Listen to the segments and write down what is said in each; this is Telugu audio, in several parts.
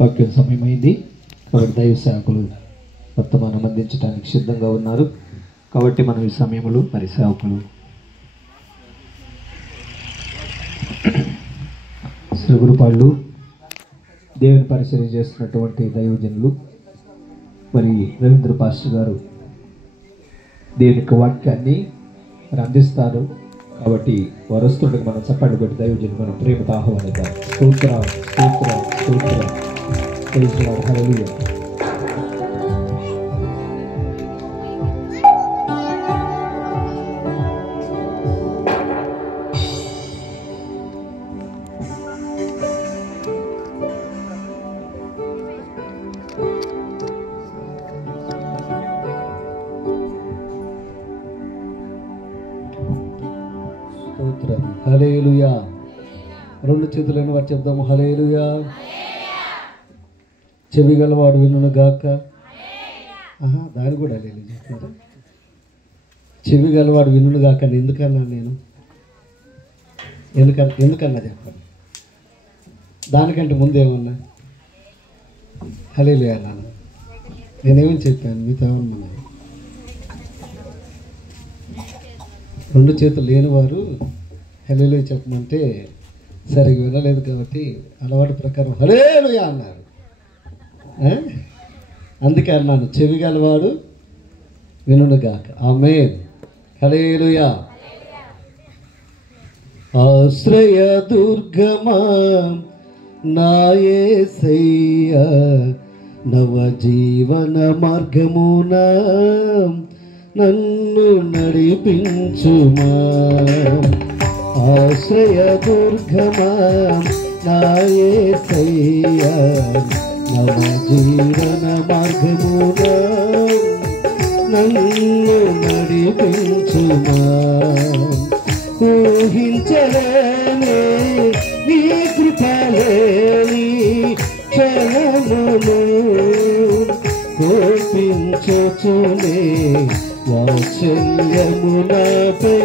వాక్యం సమయమైంది కాబట్టి దైవ సేవకులు వర్తమానం అందించడానికి సిద్ధంగా ఉన్నారు. కాబట్టి మనం ఈ సమయంలో మరి సేవకులు శ్రీగురుపాళ్ళు దేవుని పరిచయం చేస్తున్నటువంటి దైవజనులు మరి రవీంద్ర పాస్టర్ గారు దేవునికి వాక్యాన్ని అందిస్తారు. కాబట్టి వరస్తుడికి మనం చప్పట్లు కొట్టి దైవజనులు మనం ప్రేమతో ఆహ్వానిద్దాం. స్తోత్రం స్తోత్రం స్తోత్రం. Praise Lord. హల్లెలూయా. హల్లెలూయా. రెండు చేతులను వారు చెప్దాము. హల్లెలూయా. చెవి గలవాడు వినును గాక. దాని కూడా లేదు చెప్పారు. చెవి గలవాడు వినును గాక. ఎందుకన్నా నేను ఎందుకన్నా చెప్పండి. దానికంటే ముందేమన్నా హల్లెలూయా నాన్న. నేనేమని చెప్పాను మీతో ఏమన్నా? రెండు చేతులు లేనివారు హల్లెలూయా చెప్పమంటే సరిగ్గా వినలేదు కాబట్టి అలవాటు ప్రకారం హల్లెలూయా అన్నారు. అందుకే అన్నాను చెవి గలవాడు వినుగాక. ఆమేన్. హల్లెలూయా. ఆశ్రయ దుర్గమా నా యేసయ్యా, నవ జీవన మార్గమున నన్ను నడిపించుమా. ఆశ్రయ దుర్గమా నా యేసయ్యా, నవ జీవన మార్గమున నన్ను నడిపించుమా. ఊహించలేనే నీ కృపలేని క్షణమును కోపించుచునే వాత్సల్యము నాపై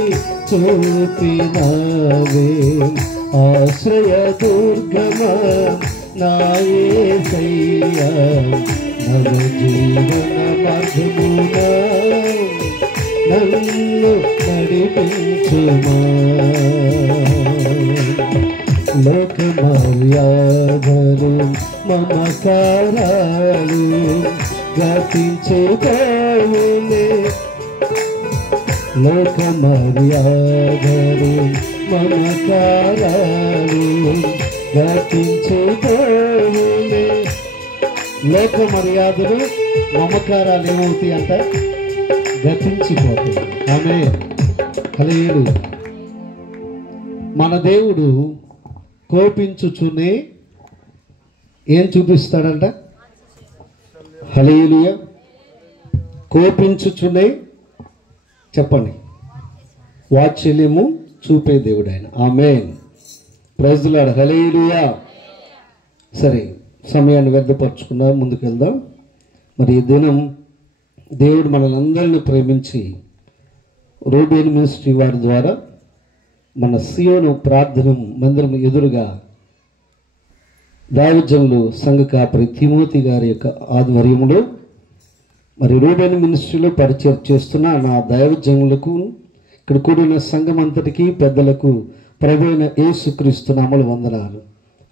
చూపినావే. ఆశ్రయ దుర్గమా నా యేసయ్యా, నవ జీవన మార్గమున నన్ను నడిపించుమా. లోక మర్యాదలు మమకారాలు గతించిపోవులే. లోక మర్యాదలు మమకారాలు గతించిపోవులే. లోక మర్యాదలు మమకారాలు ఏమవుతాయి అంట? గతించిపోతాయి. ఆమేన్. హల్లెలూయా. మన దేవుడు కోపించుచునే ఏం చూపిస్తాడంట? హల్లెలూయా. కోపించుచునే చెప్పండి వాత్సల్యము చూపే దేవుడు ఆయన. Amen. Praise the Lord. Hallelujah. సరే, సమయాన్ని వ్యర్థపరచుకున్నా ముందుకు వెళ్దాం. మరి ఈ దినం దేవుడు మనల్ని అందరినీ ప్రేమించి రూబేన్ మినిస్ట్రీ వారి ద్వారా మన సియోను ప్రార్థన మందిరం ఎదురుగా దైవజనులు సంఘ కాపరి తిమోతి గారి యొక్క ఆధ్వర్యంలో మరి రూబేన్ మినిస్ట్రీలో పరిచయం చేస్తున్న నా దైవజనులకు, ఇక్కడ కూడిన సంఘం అంతటికీ పెద్దలకు ప్రభు అయిన యేసుక్రీస్తు నామములో వందనాలు.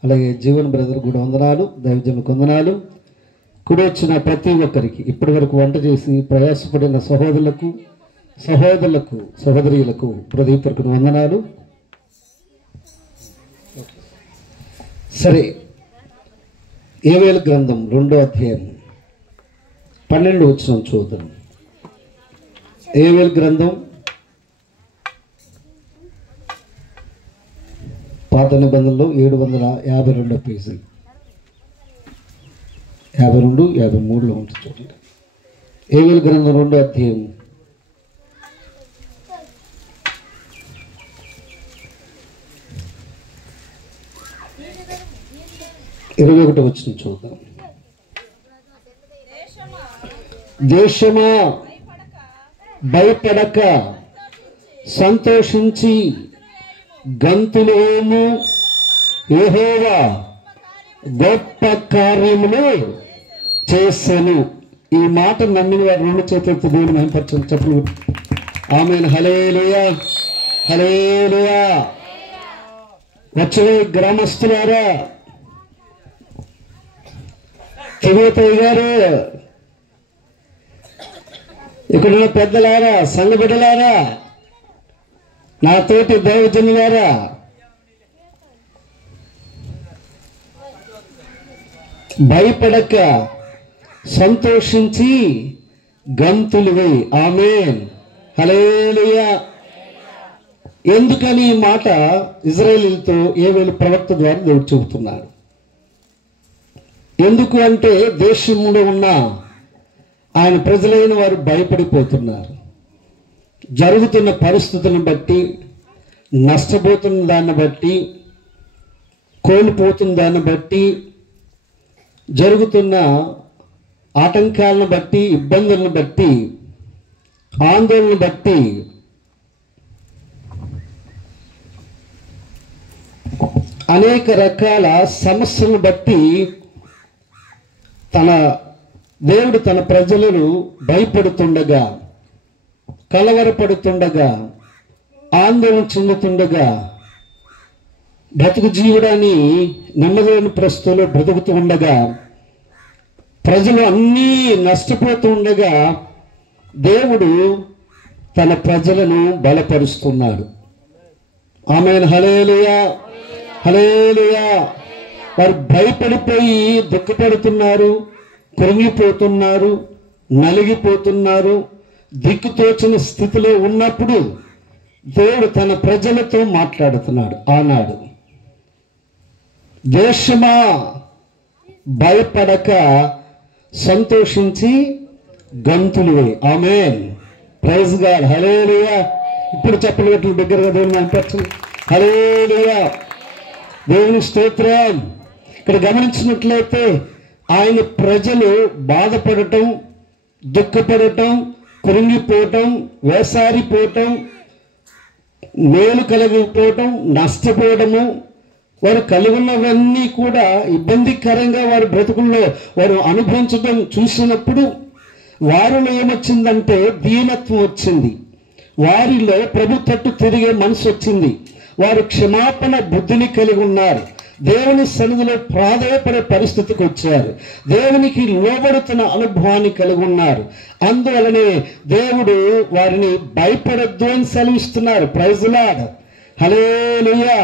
అలాగే జీవన్ బ్రదర్ కూడా వందనాలు, దైవజనులకు వందనాలు. కూడా వచ్చిన ప్రతి ఒక్కరికి, ఇప్పటి వరకు వంట చేసి ప్రయాసపడిన సహోదరులకు సహోదరీలకు హృదయపూర్వక వందనాలు. సరే, యోవేలు గ్రంథం 2వ అధ్యాయం 12 వచనం చూద్దాం. యోవేలు గ్రంథం పాత నిబంధనలో 752 పేజీ 52, 53లో ఉంటుంది చూడండి. యోవేలు గ్రంథం 2వ అధ్యాయం 21 వచనం చూద్దాం. దేశమా భయపడక సంతోషించి గంతులేము, యెహోవా గొప్ప కార్యములు చేశాను. ఈ మాట నమ్మిన వారు రెండు చేతులతో దేవుని మహిమపరచండి. చెప్పలు ఆమేన్. హల్లెలూయా, హల్లెలూయా. వచ్చే గ్రామస్తులారా, తిమోతేయ గారు, ఇక్కడున్న పెద్దలారా, సంఘ బిడ్డలారా, నా తోటి దైవజనులారా, భయపడక సంతోషించి గంతులు వేయి. ఆమేన్. హల్లెలూయా. ఎందుకని ఈ మాట ఇజ్రాయేలీలతో యోవేలు ప్రవక్త ద్వారా దేవుడు చెబుతున్నాడు. ఎందుకు అంటే దేశంలో ఉన్న ఆయన ప్రజలైన వారు భయపడిపోతున్నారు. జరుగుతున్న పరిస్థితులను బట్టి, నష్టపోతున్న దాన్ని బట్టి, కోల్పోతున్న దాన్ని బట్టి, జరుగుతున్న ఆటంకాలను బట్టి, ఇబ్బందులను బట్టి, ఆందోళనను బట్టి అనేక రకాల సమస్యలను బట్టి దేవుడు తన ప్రజలను భయపడుతుండగా, కలవరపడుతుండగా, ఆందోళన చెందుతుండగా, బ్రతుకు జీవుడాన్ని నెమ్మదిలేని పరిస్థితుల్లో బ్రతుకుతూ ఉండగా, ప్రజలు అన్నీ నష్టపోతూ ఉండగా దేవుడు తన ప్రజలను బలపరుస్తున్నాడు. ఆమేన్. హల్లెలూయా, హల్లెలూయా. వారు భయపడిపోయి దుఃఖపడుతున్నారు, కృంగిపోతున్నారు, నలిగిపోతున్నారు. దిక్కుతోచని స్థితిలో ఉన్నప్పుడు దేవుడు తన ప్రజలతో మాట్లాడుతున్నాడు. ఆనాడు, దేశమా భయపడక సంతోషించి గంతులు వేయి. ఆమేన్. Praise God. హల్లెలూయా. ఇప్పుడు చెప్పలు గట్లు దగ్గరగా దేవుని అనిపించండి. హల్లెలూయా. దేవుని స్తోత్రం. ఇక్కడ గమనించినట్లయితే ఆయన ప్రజలు బాధపడటం, దుఃఖపడటం, కృంగిపోవటం, వేసారిపోవటం, మేలు కలిగిపోవటం, నష్టపోవడము, వారు కలిగి ఉన్నవన్నీ కూడా ఇబ్బందికరంగా వారి బ్రతుకుల్లో వారు అనుభవించడం చూసినప్పుడు వారిలో ఏమొచ్చిందంటే దీనత్వం వచ్చింది. వారిలో ప్రభు తట్టు తిరిగే మనసు వచ్చింది. వారు క్షమాపణ బుద్ధిని కలిగి ఉన్నారు. దేవుని సన్నిధిలో ప్రాధేయపడే పరిస్థితికి వచ్చారు. దేవునికి లోబడుతున్న అనుభవాన్ని కలిగి ఉన్నారు. అందువలనే దేవుడు వారిని భయపడొద్దు అని సెలవిస్తున్నారు. Praise Lord. హల్లెలూయా.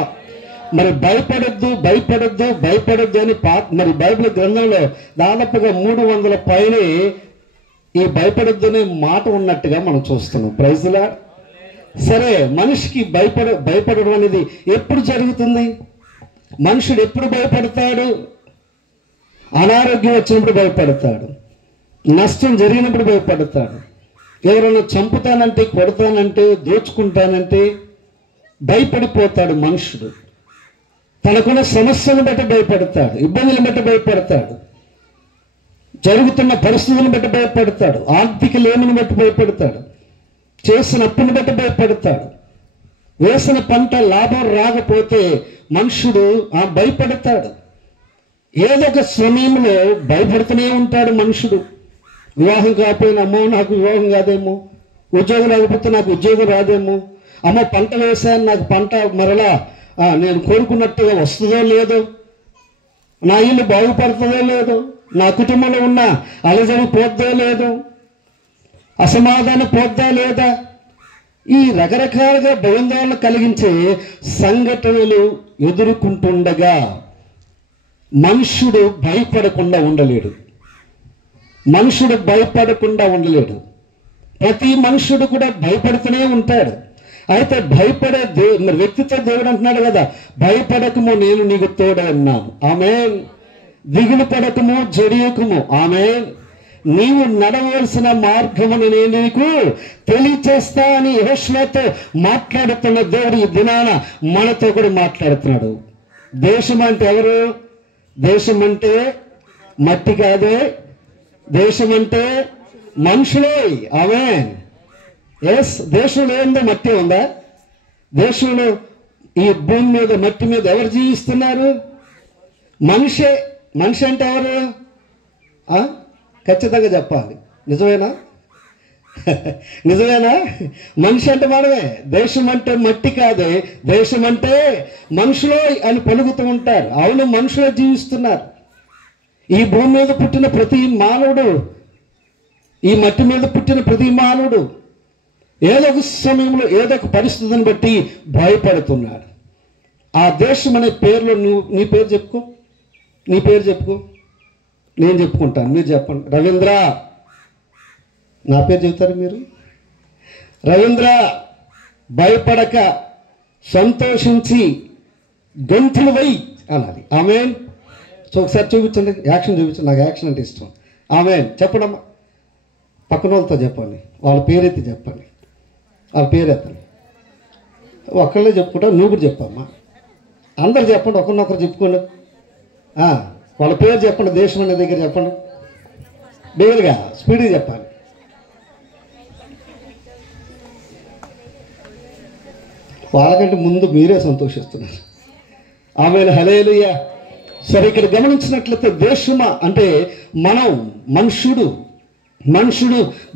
మరి భయపడొద్దు, భయపడొద్దు, భయపడొద్దు అని మరి బైబిల్ గ్రంథంలో దాదాపుగా 300 పైనే ఈ భయపడొద్దు అనే మాట ఉన్నట్టుగా మనం చూస్తున్నాం. Praise lord. సరే, మనిషికి భయపడడం అనేది ఎప్పుడు జరుగుతుంది? మనుషుడు ఎప్పుడు భయపడతాడు? అనారోగ్యం వచ్చినప్పుడు భయపడతాడు, నష్టం జరిగినప్పుడు భయపడతాడు, ఎవరైనా చంపుతానంటే, కొడతానంటే, దోచుకుంటానంటే భయపడిపోతాడు మనుషుడు. తనకున్న సమస్యలను బట్టి భయపడతాడు, ఇబ్బందులను బట్టి భయపడతాడు, జరుగుతున్న పరిస్థితులను బట్టి భయపడతాడు, ఆర్థిక లేమిని బట్టి భయపడతాడు, చేసిన అప్పుని బట్టి భయపడతాడు, వేసిన పంట లాభం రాకపోతే మనుషుడు భయపడతాడు. ఏదో ఒక సమయంలో భయపడుతూనే ఉంటాడు మనుషుడు. వివాహం కాకపోయినా, అమ్మో నాకు వివాహం కాదేమో, ఉద్యోగం రాకపోతే నాకు ఉద్యోగం రాదేమో, అమ్మో పంట వేసాను నాకు పంట మరలా నేను కోరుకున్నట్టుగా వస్తుందో లేదో, నా ఇల్లు బాగుపడుతుందో లేదో, నా కుటుంబంలో ఉన్న అలజడి పోద్దో లేదో, అసమాధానం పోద్దా లేదా, ఈ రకరకాలుగా భయాందోళన కలిగించే సంఘటనలు ఎదుర్కొంటుండగా మనుషుడు భయపడకుండా ఉండలేడు. మనుషుడు భయపడకుండా ఉండలేడు. ప్రతి మనుషుడు కూడా భయపడుతూనే ఉంటాడు. అయితే భయపడే వ్యక్తితో దేవుడు అంటున్నాడు కదా, భయపడకము నేను నీకు తోడే ఉన్నాను. ఆమేన్. దిగులు పడకము, జడియకము. ఆమేన్. నీవు నడవలసిన మార్గమును నేను నీకు తెలియచేస్తా అని యెహోషువతో మాట్లాడుతున్న దేవుడు ఈ దినాన మనతో కూడా మాట్లాడుతున్నాడు. దేశం అంటే ఎవరు? దేశం అంటే మట్టి కాదే, దేశం అంటే మనుషులే. ఆమేన్. ఎస్. దేశంలో ఏందో మట్టి ఉందా? దేశంలో ఈ భూమి మీద మట్టి మీద ఎవరు జీవిస్తున్నారు? మనిషే. మనిషి అంటే ఎవరు? ఖచ్చితంగా చెప్పాలి. నిజమేనా? నిజమేనా? మనిషి అంటే మనమే. దేశం అంటే మట్టి కాదే, దేశం అంటే మనుషులు అని పలుకుతూ ఉంటారు. అవును, మనుషులే జీవిస్తున్నారు. ఈ భూమి మీద పుట్టిన ప్రతి మానవుడు, ఈ మట్టి మీద పుట్టిన ప్రతి మానవుడు ఏదో ఒక సమయంలో ఏదో ఒక పరిస్థితిని బట్టి భయపడుతున్నాడు. ఆ దేశం అనే పేరులో నువ్వు నీ పేరు చెప్పుకో, నీ పేరు చెప్పుకో, నేను చెప్పుకుంటాను, మీరు చెప్పండి. రవీంద్ర. నా పేరు చెబుతారు మీరు? రవీంద్ర. భయపడక సంతోషించి గొంతులు వై అనాలి. ఆమేన్. సో ఒకసారి చూపించండి, యాక్షన్ చూపించండి. నాకు యాక్షన్ అంటే ఇష్టం. ఆమేన్. చెప్పడమ్మా. పక్కన వాళ్ళతో చెప్పండి, వాళ్ళ పేరెత్తి చెప్పండి, వాళ్ళ పేరు ఎత్తండి. ఒక్కళ్ళే చెప్పుకుంటా, నువ్వు కూడా చెప్పమ్మా. అందరు చెప్పండి, ఒకరినొకరు చెప్పుకోండి. వాళ్ళ పేరు చెప్పండి, దేశం అనే దగ్గర చెప్పండి. బిగరగా స్పీడ్గా చెప్పాలి. వాళ్ళకంటే ముందు మీరే సంతోషిస్తున్నారు. ఆమేన్. హల్లెలూయా. సరే, ఇక్కడ గమనించినట్లయితే దేశమా అంటే మనం, మనుషుడు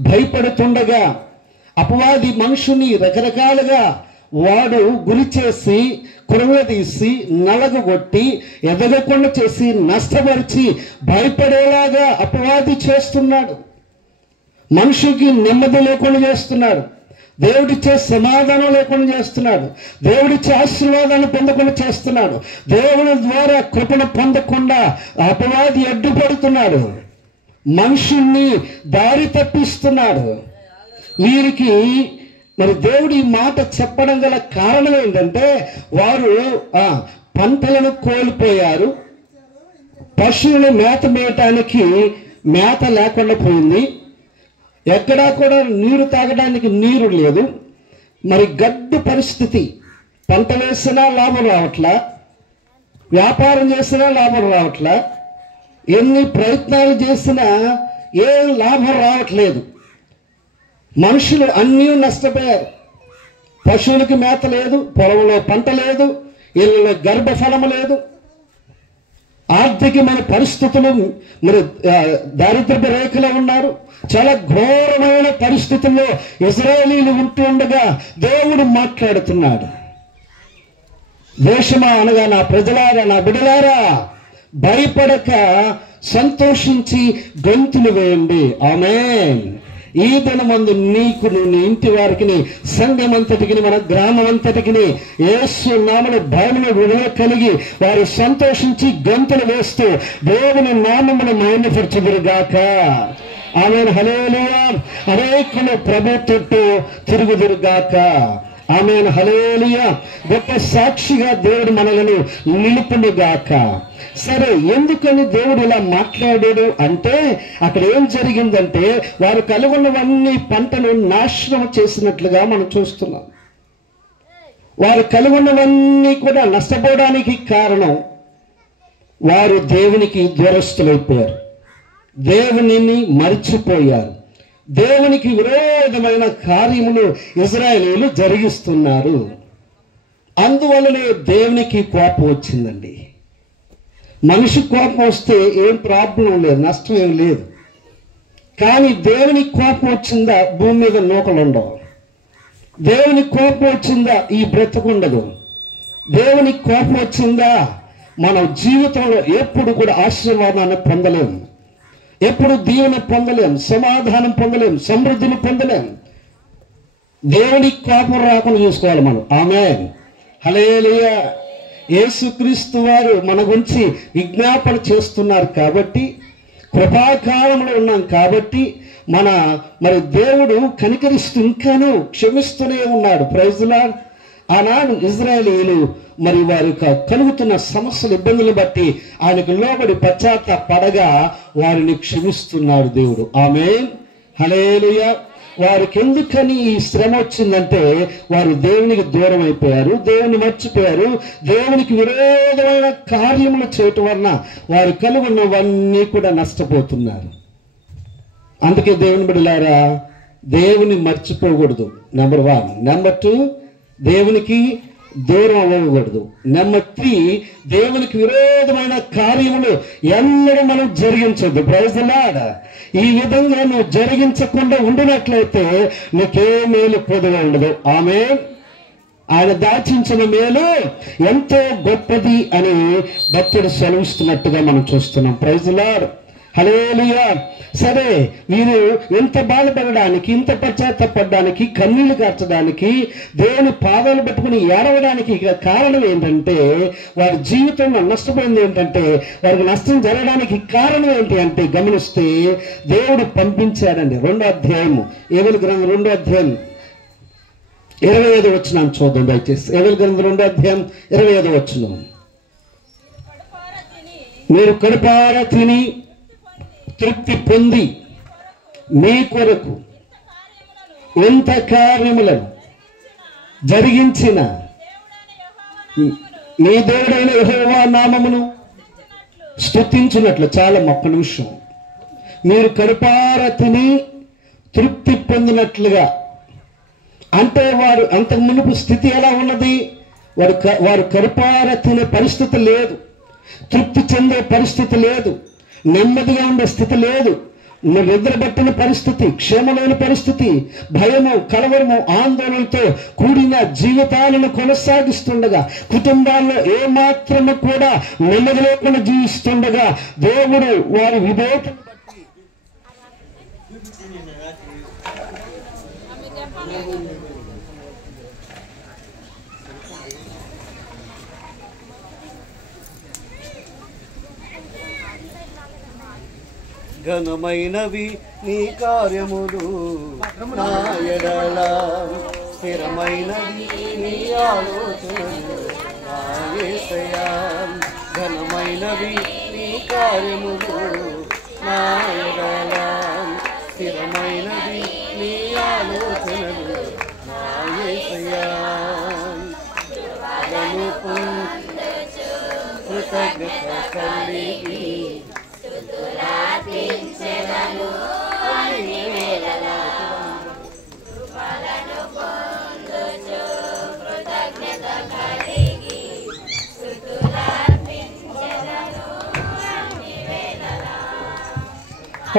భయపడుతుండగా అపవాది మనుషుని రకరకాలుగా వాడు గురి చేసి, కురవదీసి, నలగొట్టి, ఎదగకుండా చేసి, నష్టపరిచి భయపడేలాగా అపవాది చేస్తున్నాడు. మనిషికి నెమ్మది లేకుండా చేస్తున్నాడు. దేవుడిచ్చే సమాధానం లేకుండా చేస్తున్నాడు. దేవుడిచ్చే ఆశీర్వాదాన్ని పొందకుండా చేస్తున్నాడు. దేవుని ద్వారా కృపను పొందకుండా అపవాది అడ్డుపడుతున్నాడు. మనుషుల్ని దారి తప్పిస్తున్నాడు. వీరికి మరి దేవుడి మాట చెప్పడం గల కారణం ఏంటంటే వారు పంటలను కోల్పోయారు. పశువులు మేత మేయటానికి మేత లేకుండా పోయింది. ఎక్కడా కూడా నీరు తాగడానికి నీరు లేదు. మరి గడ్డు పరిస్థితి. పంట వేసినా లాభం రావట్లా, వ్యాపారం చేసినా లాభం రావట్లా, ఎన్ని ప్రయత్నాలు చేసినా ఏం లాభం రావట్లేదు. మనుషులు అన్నీ నష్టపోయారు. పశువులకి మేత లేదు, పొలంలో పంట లేదు, ఇళ్ళలో గర్భఫలము లేదు. ఆర్థికమైన పరిస్థితులు మరి దారిద్ర్య రేఖలో ఉన్నారు. చాలా ఘోరమైన పరిస్థితుల్లో ఇజ్రాయేలీలు ఉంటూ ఉండగా దేవుడు మాట్లాడుతున్నాడు. దేశమా అనగా నా ప్రజలారా, నా బిడ్డలారా, భయపడక సంతోషించి గొంతులు వేయండి. ఆమేన్. ఈ దినమందు నీకును, నీ ఇంటి వారికి, సంఘమంతటికి, మన గ్రామమంతటికి యేసు నామమున భయమును విడుదల కలిగి వారు సంతోషించి గొంతులు వేస్తూ దేవుని నామమును మహిమపరచుదురుగాక. ఆమేన్. హల్లెలూయా. అనేకులు ప్రభు తట్టు తిరుగుదురుగాక. ఆమేన్. హల్లెలూయా. గొప్ప సాక్షిగా దేవుడు మనలను నిలుపునుగాక. సరే, ఎందుకని దేవుడు ఇలా మాట్లాడాడు అంటే అక్కడ ఏం జరిగిందంటే వారు కలుగున్నవన్నీ పంటను నాశనం చేసినట్లుగా మనం చూస్తున్నాం. వారు కలుగున్నవన్నీ కూడా నష్టపోవడానికి కారణం వారు దేవునికి దూరస్తులైపోయారు, దేవునిని మర్చిపోయారు. దేవునికి విరోధమైన కార్యములు ఇజ్రాయేలీలు జరిగిస్తున్నారు. అందువల్లనే దేవునికి కోపం వచ్చిందండి. మనిషి కోపం వస్తే ఏం ప్రాబ్లం లేదు, నష్టం ఏం లేదు. కానీ దేవునికి కోపం వచ్చిందా భూమి మీద నూకలు ఉండవు. దేవునికి కోపం వచ్చిందా ఈ బ్రతుకుండదు. దేవునికి కోపం వచ్చిందా మన జీవితంలో ఎప్పుడు కూడా ఆశీర్వాదాన్ని పొందలేము, ఎప్పుడు దీవెన పొందలేం, సమాధానం పొందలేం, సమృద్ధిని పొందలేం. దేవునికి కోపం రాకుండా చూసుకోవాలి మనం. ఆమేన్. హల్లెలూయా. యేసుక్రీస్తు వారు మన గురించి విజ్ఞాపన చేస్తున్నారు కాబట్టి, కృపాకాలంలో ఉన్నాం కాబట్టి మరి దేవుడు కనికరిస్తూ ఇంకాను క్షమిస్తూనే ఉన్నాడు. Praise the lord. ఆనాడు ఇజ్రాయేలీలు మరి వారి కలుగుతున్న సమస్యలు, ఇబ్బందులు బట్టి ఆయనకు లోబడి పశ్చాత్తాపడగా వారిని క్షమిస్తున్నాడు దేవుడు. ఆమేన్. హల్లెలూయా. వారికి ఎందుకని ఈ శ్రమ వచ్చిందంటే వారు దేవునికి దూరం అయిపోయారు, దేవుని మర్చిపోయారు. దేవునికి విరోధమైన కార్యములు చేయటం వలన వారు కలుగున్నవన్నీ కూడా నష్టపోతున్నారు. అందుకే దేవుని బిడ్డలారా, దేవుని మర్చిపోకూడదు. నెంబర్ 1. నెంబర్ 2, దేవునికి దూరం అవ్వకూడదు. నెంబర్ 3, దేవునికి విరోధమైన కార్యములు ఎన్నడూ మనం జరిగించొద్దు. Praise the lord. ఈ విధంగా నువ్వు జరిగించకుండా ఉండినట్లయితే నీకే మేలు పొదుగా ఉండదు. ఆమేన్. ఆయన దాచించిన మేలు ఎంతో గొప్పది అని భక్తుడు సెలవిస్తున్నట్టుగా మనం చూస్తున్నాం. Praise the Lord. హల్లెలూయా. సరే, వీరు ఇంత బాధపడడానికి, ఇంత పశ్చాత్తపడడానికి, కన్నీళ్లు కార్చడానికి, దేవుని పాదాలు పెట్టుకుని ఏడవడానికి కారణం ఏంటంటే, వారి జీవితంలో నష్టపోయింది ఏంటంటే, వారికి నష్టం జరగడానికి కారణం ఏంటి అంటే గమనిస్తే దేవుడు పంపించాడండి. 2వ అధ్యాయము ఏబేలు గ్రంథం 2వ అధ్యాయం 25వ వచనం చూద్దాం దయచేసి. ఏబేలు గ్రంథం 2వ అధ్యాయం 25వ వచనం. మీరు కడుపారా తిని తృప్తి పొంది మీ కొరకు ఎంత కార్యములను జరిగించిన మీ దేవుడైన యెహోవా నామమును స్తుతించినట్లు. చాలా ఒక్క నిమిషం. మీరు కడుపార తిని తృప్తి పొందినట్లుగా అంటే వారు అంతకు మునుపు స్థితి ఎలా ఉన్నది? వారు కడుపార తినే పరిస్థితి లేదు, తృప్తి చెందే పరిస్థితి లేదు, నెమ్మదిగా ఉండే స్థితి లేదు, నిద్రపట్టిన పరిస్థితి, క్షేమమైన పరిస్థితి, భయము, కలవరము, ఆందోళనతో కూడిన జీవితాలను కొనసాగిస్తుండగా, కుటుంబాల్లో ఏమాత్రము కూడా నెమ్మది లేకుండా జీవిస్తుండగా దేవుడు వారి విధేయతను ఘనమైనవి నీ కార్యములు నా ఎడల, స్థిరమైనవి నీ ఆలోచనలు నా యేసయ్యా. ఘనమైనవి నీ కార్యములు నా ఎడల, స్థిరమైనవి నీ ఆలోచనలు నా యేసయ్యా. కృతజ్ఞత కలిగి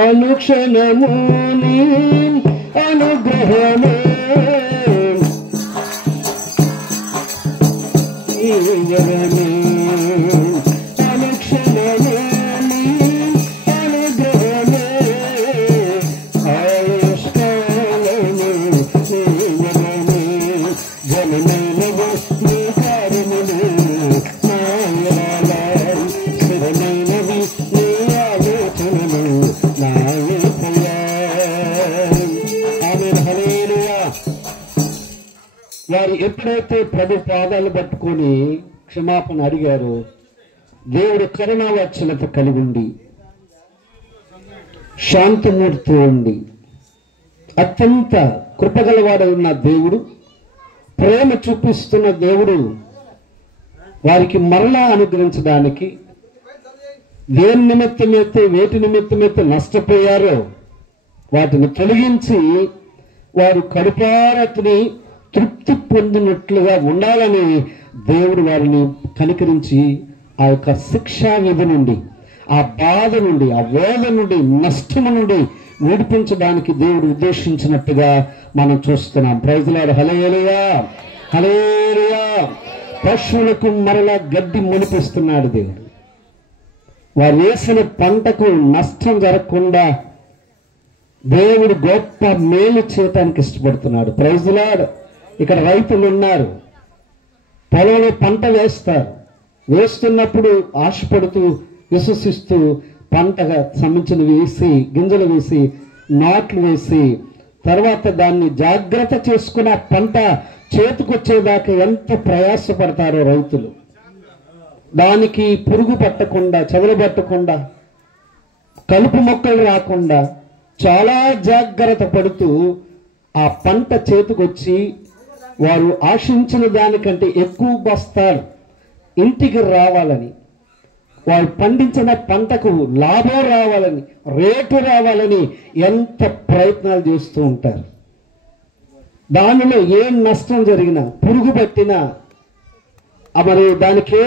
అనుక్షణము నీ అనుగ్రహమే అనుక్షణము నీ అనుగ్రహమే ఆయుష్కాలము ఘనమైనవి నీ కార్యములు స్థిరమైనవి నీ ఆలోచనలు. వారు ఎప్పుడైతే ప్రభు పాదాలు పట్టుకొని క్షమాపణ అడిగారో దేవుడు కరుణావాత్సల్యత కలిగి ఉండి, శాంతమూర్తి ఉండి, అత్యంత కృపగలవాడు ఉన్న దేవుడు, ప్రేమ చూపిస్తున్న దేవుడు వారికి మరలా అనుగ్రహించడానికి దేని నిమిత్తమైతే వేటి నిమిత్తమైతే నష్టపోయారో వాటిని తొలగించి వారు కడుపారతిని తృప్తి పొందినట్లుగా ఉండాలని దేవుడు వారిని కనికరించి ఆ యొక్క శిక్షా విధి నుండి, ఆ బాధ నుండి, ఆ వేదన నుండి, నష్టము నుండి విడిపించడానికి దేవుడు ఉద్దేశించినట్టుగా మనం చూస్తున్నాం. Praise the Lord. Hallelujah, hallelujah. పశువులకు మరలా గడ్డి మొలిపిస్తున్నాడు దేవుడు. వారు వేసిన పంటకు నష్టం జరగకుండా దేవుడు గొప్ప మేలు చేయటానికి ఇష్టపడుతున్నాడు. Praise the lord. ఇక్కడ రైతులు ఉన్నారు, పొలంలో పంట వేస్తారు, వేస్తున్నప్పుడు ఆశపడుతూ విశ్వసిస్తూ పంటగా సంబంధించిన వేసి, గింజలు వేసి, నాట్లు వేసి, తర్వాత దాన్ని జాగ్రత్త చేసుకుని ఆ పంట చేతికొచ్చేదాకా ఎంత ప్రయాసపడతారో రైతులు. దానికి పురుగు పట్టకుండా, చెదలు పట్టకుండా, కలుపు మొక్కలు రాకుండా చాలా జాగ్రత్త పడుతూ ఆ పంట చేతికొచ్చి వారు ఆశించిన దానికంటే ఎక్కువ బస్తాలు ఇంటికి రావాలని, వారు పండించిన పంటకు లాభం రావాలని, రేటు రావాలని ఎంత ప్రయత్నాలు చేస్తూ ఉంటారు. దానిలో ఏం నష్టం జరిగినా, పురుగు పట్టినా, మరి దానికి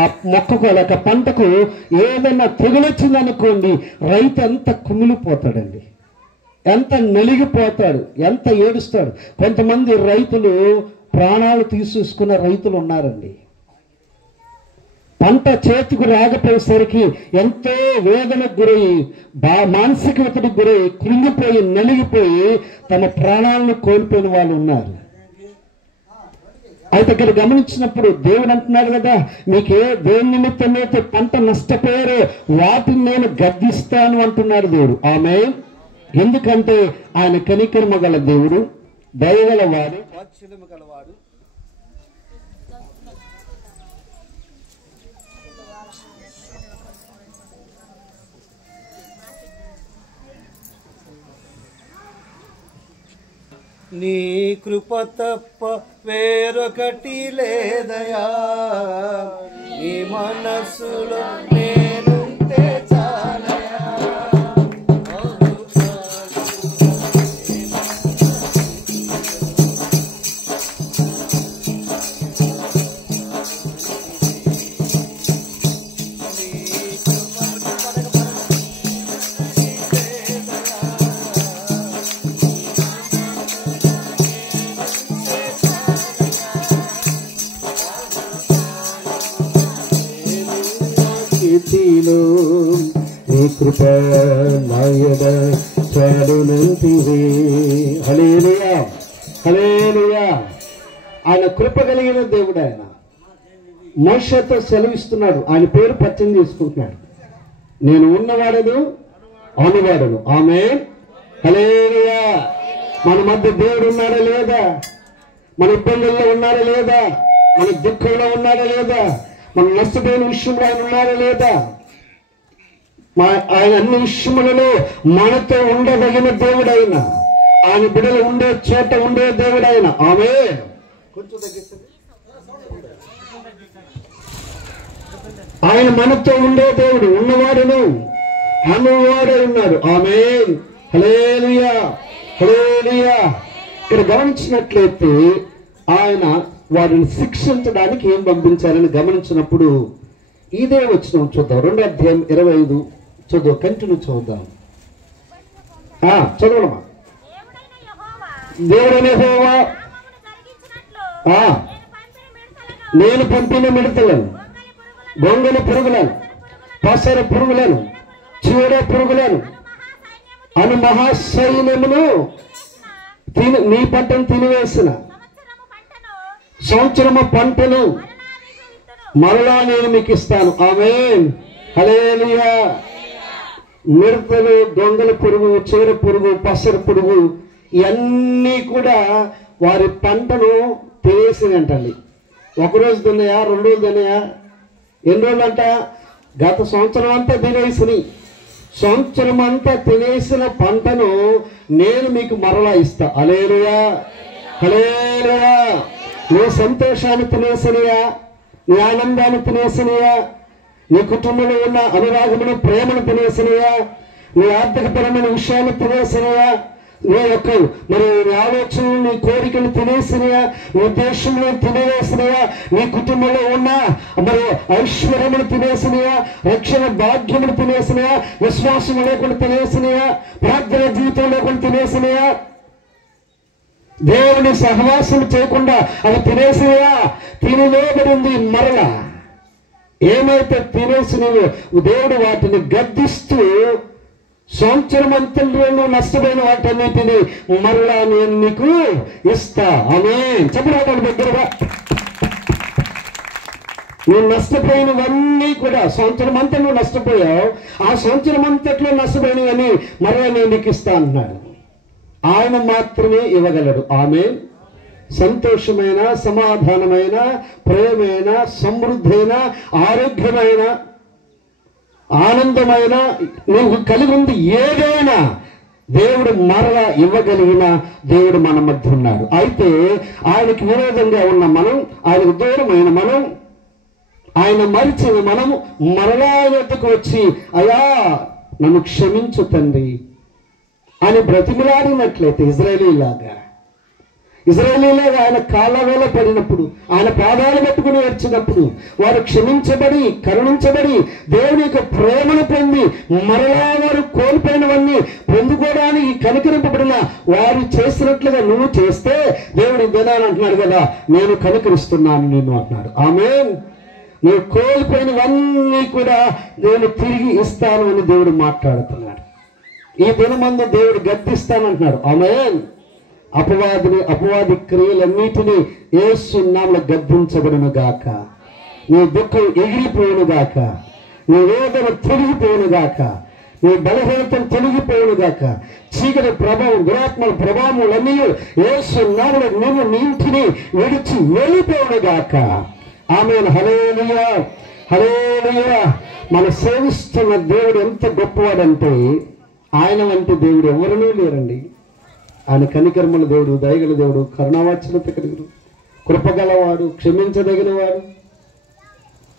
ఆ మొక్కకు లేక పంటకు ఏదైనా తెగులొచ్చిందనుకోండి, రైతు ఎంత కుమిలిపోతాడండి, ఎంత నలిగిపోతాడు, ఎంత ఏడుస్తాడు. కొంతమంది రైతులు ప్రాణాలు తీసేసుకున్న రైతులు ఉన్నారండి. పంట చేతికి రాకపోయేసరికి ఎంతో వేదనకు గురై, మానసిక ఒత్తిడికి గురై, కృంగిపోయి నలిగిపోయి తమ ప్రాణాలను కోల్పోయిన వాళ్ళు ఉన్నారు. అయితే ఇక్కడ గమనించినప్పుడు దేవుడు అంటున్నాడు కదా, మీకే దేని నిమిత్తమైతే పంట నష్టపోయారో వాటిని నేను గద్దిస్తాను అంటున్నాడు దేవుడు. ఆమేన్. ఎందుకంటే ఆయన కనికరమ గల దేవుడు, దయగల వాడు, వాత్సల్యము గలవాడు. నీ కృప తప్ప వేరొకటి లేదయా, నీ మనస్సులో నేనుంటే చాలయా. స్థితిలో నీ కృప నాయన చాలునంటివే. హల్లెలూయా, హల్లెలూయా. ఆయన కృప కలిగిన దేవుడు. ఆయన మోషేతో సెలవిస్తున్నాడు, ఆయన పేరు పరిచయం చేసుకుంటున్నాడు. నేను ఉన్నవాడను అనువాడను. ఆమేన్. హల్లెలూయా. మన మధ్య దేవుడు ఉన్నాడా లేదా? మన ఇబ్బందుల్లో ఉన్నాడా లేదా? మన దుఃఖంలో ఉన్నాడా లేదా? మన నష్టపోయిన విషయంలో ఆయన ఉన్నాడా లేదా? ఆయన అన్ని విషయములలో మనతో ఉండదగిన దేవుడు. ఆయన బిడ్డలు ఉండే చోట ఉండే దేవుడు ఆయన. ఆమేన్. కొంచెం తగ్గిస్తుంది. ఆయన మనతో ఉండే దేవుడు, ఉన్నవాడును అనువాడే ఉన్నాడు. ఆమేన్. హల్లెలూయా, హల్లెలూయా. ఇక్కడ గమనించినట్లయితే ఆయన వారిని శిక్షించడానికి ఏం పంపించాలని గమనించినప్పుడు ఇదే వచ్చిన చూద్దాం. 2వ అధ్యాయం 25 చూద్దాం. కంటిన్యూ చూద్దాం. చదవడమా. దేవుడనే యెహోవా నేను పంపిన మిడతలను, గొంగలి పురుగులను, పసర పురుగులను, చీడ పురుగులను అను మహాసైన్యమును నీ పంటను తినివేసిన సంవత్సరము పంటను మరలా నేను మీకు ఇస్తాను. ఆమేన్. హల్లెలూయా. మిడతలు, దొంగల పురుగు, చీర పురుగు, పసర పురుగు ఇవన్నీ కూడా వారి పంటను తినేసినంటండి. ఒకరోజు తిన్నాయా, 2 రోజులు తిన్నాయా, ఎన్ని రోజులు అంట? గత సంవత్సరం అంతా తినేసినాయి. సంవత్సరం అంతా తినేసిన పంటను నేను మీకు మరలా ఇస్తా. హల్లెలూయా, హల్లెలూయా. నీ సంతోషాన్ని తినేసినయా, నీ ఆనందాన్ని తినేసినయా, నీ కుటుంబంలో ఉన్న అనురాగమును, ప్రేమను తినేసినయా, నీ ఆర్థికపరమైన విషయాన్ని తినేసినయా, నీ యొక్క నీ ఆలోచనలు, నీ కోరికలు తినేసినయా, నీ ఉద్దేశంలో తినేసినయా, నీ కుటుంబంలో ఉన్న ఐశ్వర్యమును తినేసినయా, రక్షణ భాగ్యమును తినేసినయా, విశ్వాసం లేకుండా తినేసినయా, ప్రార్థన జీవితం లేకుండా తినేసినయా, దేవుని సహవాసం చేయకుండా అవి తినేసినయా, తినివేయబడింది మరలా. ఏమైతే తినేసినవో దేవుడు వాటిని గద్దిస్తూ సంవత్సరం అంతలో నష్టపోయిన వాటన్నిటిని మరలా నేను నీకు ఇస్తా. ఆమేన్. చెప్పడం దగ్గరగా నువ్వు నష్టపోయినవన్నీ కూడా సంవత్సరం అంతా నువ్వు నష్టపోయావు, ఆ సంవత్సరం అంతట్లో నష్టపోయినవన్నీ మరలా నేను నీకు ఇస్తా అన్నాడు. ఆయన మాత్రమే ఇవ్వగలడు. ఆమేన్. సంతోషమైన, సమాధానమైన, ప్రేమైన, సమృద్ధైన, ఆరోగ్యమైన, ఆనందమైన నువ్వు కలిగి ఉంది ఏదైనా దేవుడు మరలా ఇవ్వగలిగిన దేవుడు మన మధ్య ఉన్నాడు. అయితే ఆయనకి విరోధంగా ఉన్న మనం, ఆయనకు దూరమైన మనం, ఆయన మరిచిన మనం మరలా వద్దకు వచ్చి అయ్యా నన్ను క్షమించు తండ్రి అని బ్రతిమిలాడినట్లయితే ఇజ్రాయేలీలాగా ఇశ్రాయేలీయులు ఆయన కాళ్ళ వేళ పడినప్పుడు, ఆయన పాదాలు పట్టుకుని ఏడ్చినప్పుడు వారు క్షమించబడి కరుణించబడి దేవుని యొక్క ప్రేమను పొంది మరలా వారు కోల్పోయినవన్నీ పొందుకోవడానికి కనికరింపబడిన వారు చేసినట్లుగా నువ్వు చేస్తే దేవుడు దినాన్ని అంటున్నాడు కదా, నేను కనికరిస్తున్నాను నిన్ను అంటున్నాడు. ఆమేన్. నువ్వు కోల్పోయినవన్నీ కూడా నేను తిరిగి ఇస్తాను అని దేవుడు మాట్లాడుతున్నాడు. ఈ దినమందు దేవుడు గద్దిస్తానంటున్నాడు. ఆమేన్. అపవాది క్రియలన్నిటినీ యేసు నామములో గద్దించబడును గాక. నీ దుఃఖం ఎగిరిపోవును గాక, నీ వేదన తొలగిపోవును గాక, నీ బలహీనతను తొలగిపోవును గాక. చీకటి ప్రభావం, దురాత్మల ప్రభావములన్నీ యేసు నామములో నిన్ను నీ ఇంటిని విడిచి వెళ్ళిపోవును గాక. ఆమేన్. హల్లెలూయా, హల్లెలూయా. మనం సేవిస్తున్న దేవుడు ఎంత గొప్పవాడంటే ఆయన వంటి దేవుడు ఎవరినూ లేరండి. ఆయన కనికర్మల దేవుడు, దయగల దేవుడు, కరుణావాత్సల్యత కలిగిన, కృపగలవాడు, క్షమించదగిన వాడు.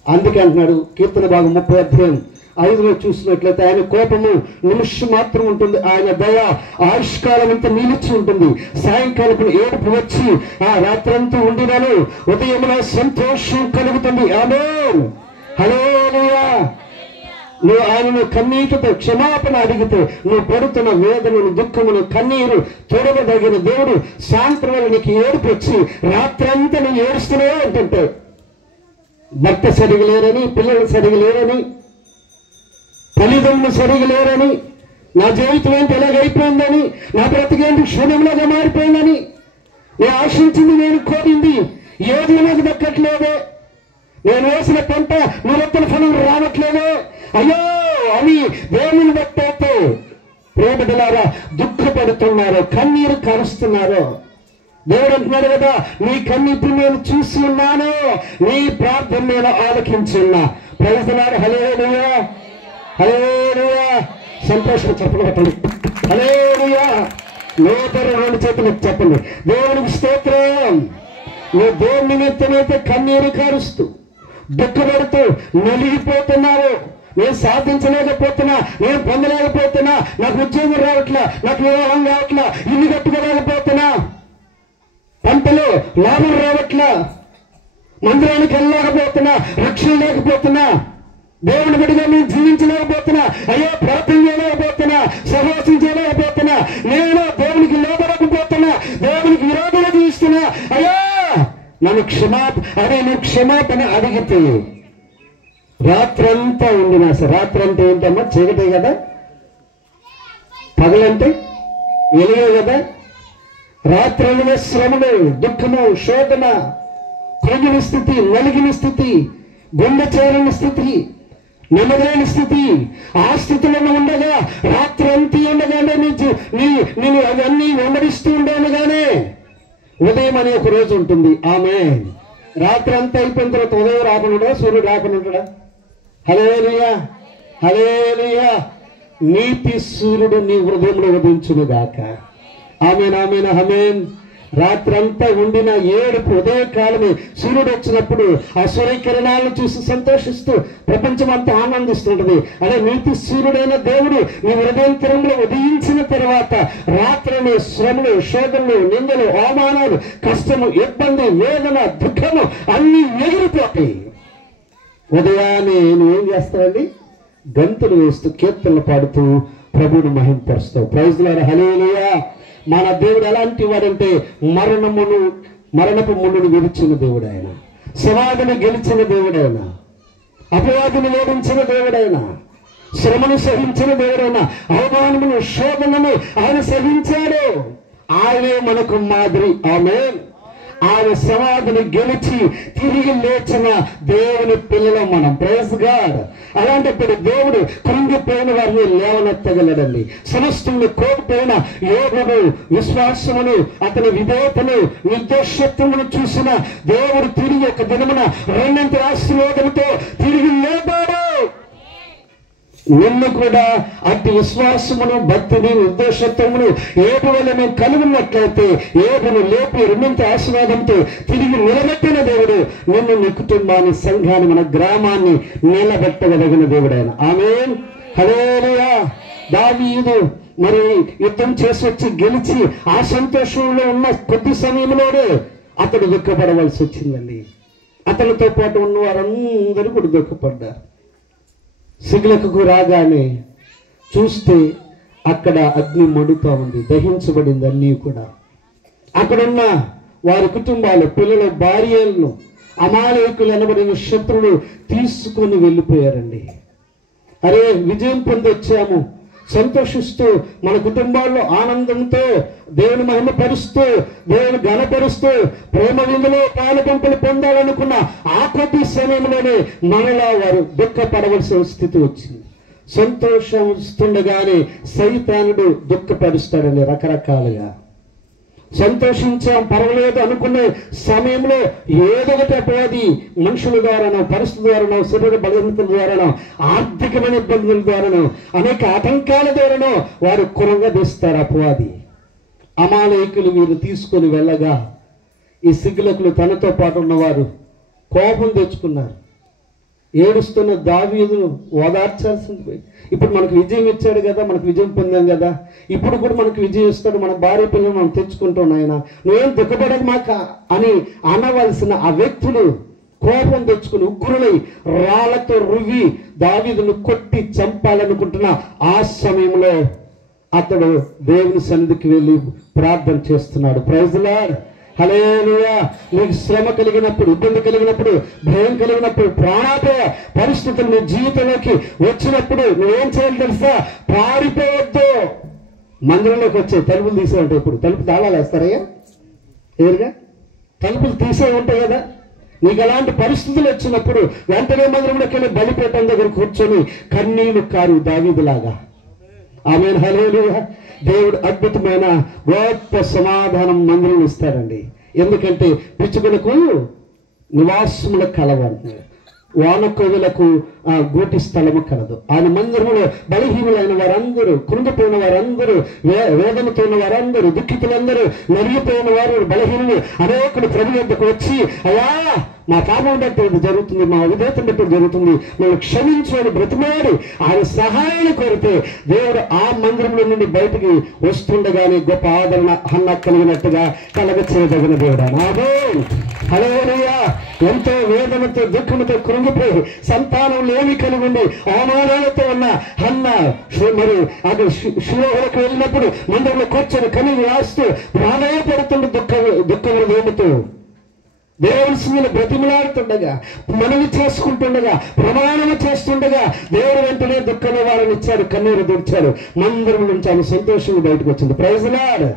అందుకే అంటున్నాడు కీర్తన భాగం 30:5 చూసినట్లయితే ఆయన కోపము నిమిషం మాత్రం ఉంటుంది, ఆయన దయ ఆయుష్కాలం అంతా నిలిచి ఉంటుంది. సాయంకాలం ఏడుపు వచ్చి ఆ రాత్రంతా ఉండినాను, ఉదయంలో సంతోషం కలుగుతుంది. ఆమేన్. హల్లెలూయా. నువ్వు ఆయనను కన్నీటితో క్షమాపణ అడిగితే నువ్వు పడుతున్న వేదనను, దుఃఖమును, కన్నీరు తొడగదగిన దేవుడు సాయంత్రం వేళ నీకు ఏడుపు వచ్చి రాత్రంతా నువ్వు ఏడుస్తూనే ఉంటుంటే, భర్త సరిగా లేరని, పిల్లలు సరిగా లేరని, తల్లిదండ్రులు సరిగా లేరని, నా జీవితం ఏంటి ఎలాగైపోయిందని, నా బ్రతికేంటి శూన్యంలాగా మారిపోయిందని, నేను ఆశించింది, నేను కోరింది ఏది నాకు దక్కట్లేదే, నేను వేసిన పంట నిరంతర ఫలం రావట్లేదే, అయ్యో అని దేవుని బట్టయితే ప్రేమలారా దుఃఖపడుతున్నారు, కన్నీరు కారుస్తున్నారు. దేవుడు అంటున్నాడు కదా, నీ కన్నీటిని నేను చూసి ఉన్నాను, నీ ప్రార్థన నేను ఆలకించున్నా. Praise the Lord. Hallelujah, hallelujah. సంతోషం చెప్పండి. హల్లెలూయా. నూతన 2 చేతులు చెప్పండి. దేవునికి స్తోత్రం. నువ్వు దేవుని నిమిత్తమైతే కన్నీరు కారుస్తూ దుఃఖపడుతూ నలిగిపోతున్నారు. నేను సాధించలేకపోతున్నా, నేను పొందలేకపోతున్నా, నాకు ఉద్యోగం రావట్లా, నాకు వివాహం కావట్లా, ఇల్లు కట్టుకోలేకపోతున్నా, పంటలు లాభం రావట్లా, మందిరానికి వెళ్ళలేకపోతున్నా, రక్షణ లేకపోతున్నా, దేవుని బిడ్డగా నేను జీవించలేకపోతున్నా, అయ్యో ప్రార్థన చేయలేకపోతున్నా, సహవాసం చేయలేకపోతున్నా, నేను దేవునికి లోబడకపోతున్నా, దేవునికి విరోధంగా జీవిస్తున్నా, అయ్యో నన్ను నువ్వు క్షమాపణ అడిగితే రాత్రంతా ఉండినా సార్. రాత్రంతా ఏంటమ్మా? చీకటే కదా, పగలంటే వెలుగే కదా. రాత్రులలో శ్రమలు, దుఃఖము, శోధన, కృంగిన స్థితి, నలిగిన స్థితి, గుండె చేరని స్థితి, నెమ్మదైన స్థితి, ఆ స్థితిలో ఉండగా రాత్రంతా ఉండగానే నేను అవన్నీ వెంబడిస్తూ ఉండగానే ఉదయం అనే ఒక రోజు ఉంటుంది. ఆమేన్. రాత్రి అంతా అయిపోయిన తర్వాత ఉదయం రాకుండా సూర్యుడు రాకుండా. హల్లెలూయా, హల్లెలూయా. నీతి సూర్యుడు నీ హృదయంలో ఉదయించును గాక. ఆమేన్, ఆమేన్, ఆమేన్. రాత్రంతా ఉండిన ఏడుపు ఉదయకాలమే సూర్యుడు వచ్చినప్పుడు ఆ సూర్యకిరణాలను చూసి సంతోషిస్తూ ప్రపంచం అంతా ఆనందిస్తుంటది. అదే నీతి సూర్యుడైన దేవుడు నీ హృదయంతరంలో ఉదయించిన తర్వాత రాత్రిని శ్రమలు, శోధనలు, నిందలు, అవమానాలు, కష్టము, ఇబ్బంది, వేదన, దుఃఖము అన్ని ఎగిరిపోతాయి. ఉదయాన్నే నువ్వేం చేస్తావండి? గంతులు వేస్తూ కీర్తనలు పాడుతూ ప్రభువుని మహింపరుస్తావు. Praise the Lord. హల్లెలూయా. మన దేవుడు ఎలాంటి వాడంటే మరణపు ముళ్ళును విరిచిన దేవుడు ఆయన, సమాధిని గెలిచిన దేవుడైన, అపవాదిని ఓడించిన దేవుడైన, శ్రమను సహించిన దేవుడైన, అవమానమును, శోధనను ఆయన సహించాడు. ఆయనే మనకు మాదిరి. ఆమేన్. ఆయన సమాధిని గెలిచి తిరిగి లేచిన దేవుని పిల్లలు మనం. Praise God. అలాంటప్పుడు దేవుడు కృంగిపోయిన వారిని లేవనెత్తగలడండి. సమస్తమును కోల్పోయిన యోగుడు విశ్వాసమును, అతని విధేయతను, నిర్దోషత్వమును చూసిన దేవుడు తిరిగి ఒక దినమున 2 ఆశీర్వాదముతో తిరిగి లేపాడు. నిన్ను కూడా అట్టి విశ్వాసమును, భక్తిని, నిర్దోషత్వమును ఏడు వల్ల మేము కలుగున్నట్లయితే ఏడును లేపి 2 ఆశీర్వాదంతో తిరిగి నిలబెట్టిన దేవుడు నిన్ను, నీ కుటుంబాన్ని, సంఘాన్ని, మన గ్రామాన్ని నిలబెట్టగలిగిన దేవుడు ఆయన. ఆమేన్. హల్లెలూయా. దావీదు మరి యుద్ధం చేసి వచ్చి గెలిచి ఆ సంతోషంలో ఉన్న కొద్ది సమయంలోనే అతడు దుఃఖపడవలసి వచ్చిందండి. అతనితో పాటు ఉన్న వారందరూ కూడా దుఃఖపడ్డారు. సిగ్లకుకు రాగానే చూస్తే అక్కడ అగ్ని మండుతా ఉంది, దహించబడింది అన్నీ కూడా. అక్కడున్న వారి కుటుంబాలు, పిల్లలు, భార్యలను అమాలేకులు అనబడిన శత్రువులు తీసుకొని వెళ్ళిపోయారండి. అరే, విజయం పొందొచ్చాము, సంతోషిస్తూ మన కుటుంబాల్లో ఆనందంతో దేవుని మహిమపరుస్తూ దేవుని ఘనపరుస్తూ ప్రేమ విందులో పాలుపంపులు పొందాలనుకున్న ఆ కొద్ది సమయంలోనే మనలా వారు దుఃఖపడవలసిన స్థితి వచ్చింది. సంతోషం ఇస్తుండగానే సైతానుడు దుఃఖపరుస్తాడని రకరకాలుగా. సంతోషించాం, పర్వాలేదు అనుకునే సమయంలో ఏదో ఒకటి అపవాది మనుషుల ద్వారానో, పరిస్థితుల ద్వారానో, శరీర బలహీనతల ద్వారానో, ఆర్థికమైన ఇబ్బందుల ద్వారానో, అనేక ఆటంకాల ద్వారానో వారు కురంగదీస్తారు అపవాది. అమాలేకులు వీరు తీసుకొని వెళ్ళగా ఈ సిగ్లకులు తనతో పాటు ఉన్నవారు కోపం తెచ్చుకున్నారు. ఏడుస్తున్న దావీదును ఓదార్చాల్సింది పోయి, ఇప్పుడు మనకు విజయం ఇచ్చాడు కదా, మనకు విజయం పొందాం కదా, ఇప్పుడు కూడా మనకు విజయం ఇస్తాడు, మన భార్య పిల్లలు మనం తెచ్చుకుంటాం, ఆయన నువ్వేం దుఃఖపడక మాక అని అనవలసిన ఆ వ్యక్తులు కోపం తెచ్చుకుని ఉగ్రులై రాళ్లతో రువ్వి దావీదును కొట్టి చంపాలనుకుంటున్న ఆ సమయంలో అతడు దేవుని సన్నిధికి వెళ్ళి ప్రార్థన చేస్తున్నాడు. ప్రైజ్ ది లార్డ్, హల్లెలూయా. నీకు శ్రమ కలిగినప్పుడు, ఇబ్బంది కలిగినప్పుడు, భయం కలిగినప్పుడు, ప్రాణాపాయ పరిస్థితులు నీ జీవితంలోకి వచ్చినప్పుడు నువ్వేం చేయాలి తెలుసా? పారిపోవద్దు. మందిరంలోకి వచ్చే తలుపులు తీసే ఉంటాయి. ఇప్పుడు తలుపు తాళాలు వేస్తారయ్యా? ఎదురుగా తలుపులు తీసే ఉంటాయి కదా. నీకు అలాంటి పరిస్థితులు వచ్చినప్పుడు వెంటనే మందిరంలోకి వెళ్ళి బలిపీఠం దగ్గర కూర్చొని కన్నీళ్లు కారు దావీదులాగా. ఆమేన్, హల్లెలూయా. దేవుడు అద్భుతమైన గొప్ప సమాధానం మందిరం ఇస్తాడండి. ఎందుకంటే పిచ్చుకలకు నివాసముల కలవండి, వానకోవులకు గూటి స్థలము కలదు. ఆయన మందిరంలో బలహీనులైన వారందరూ, కృంగిపోయిన వారందరూ, వేదనతో ఉన్న వారందరూ, దుఃఖితులందరూ, నలిగిపోయిన వారు, బలహీనులు అనేకులు ప్రభు వద్దకు వచ్చి, అయ్యా మా పాపం బట్టి ఇది జరుగుతుంది, మా విధేయతను బట్టి జరుగుతుంది, మేము క్షమించు అని బ్రతిమాడి ఆయన సహాయాన్ని కోరితే దేవుడు ఆ మందిరంలో నుండి బయటికి వస్తుండగానే గొప్ప ఆదరణ హన్న కలిగినట్టుగా కలగ చేయదగిన దేవుడు. ఆమేన్, హల్లెలూయా. ఎంతో వేదనతో దుఃఖంతో కృంగిపోయి సంతానం లేని కలిగి ఉండి అవమానాలతో ఉన్న హన్న మరి అక్కడ శిలోహలకు వెళ్ళినప్పుడు మందిరంలో కూర్చొని కన్నీరు రాస్తూ ప్రాణయపడుతుండే దుఃఖ హృదయంతో దేవుని సన్నిధిలో బ్రతిమలాడుతుండగా, మనవి చేసుకుంటుండగా, ప్రమాణము చేస్తుండగా దేవుడు వెంటనే దుఃఖ నివారణ ఇచ్చాడు, కన్నీరు దుడిచాడు. మందిరం నుంచి ఆమె సంతోషంగా బయటకు వచ్చింది. Praise the Lord,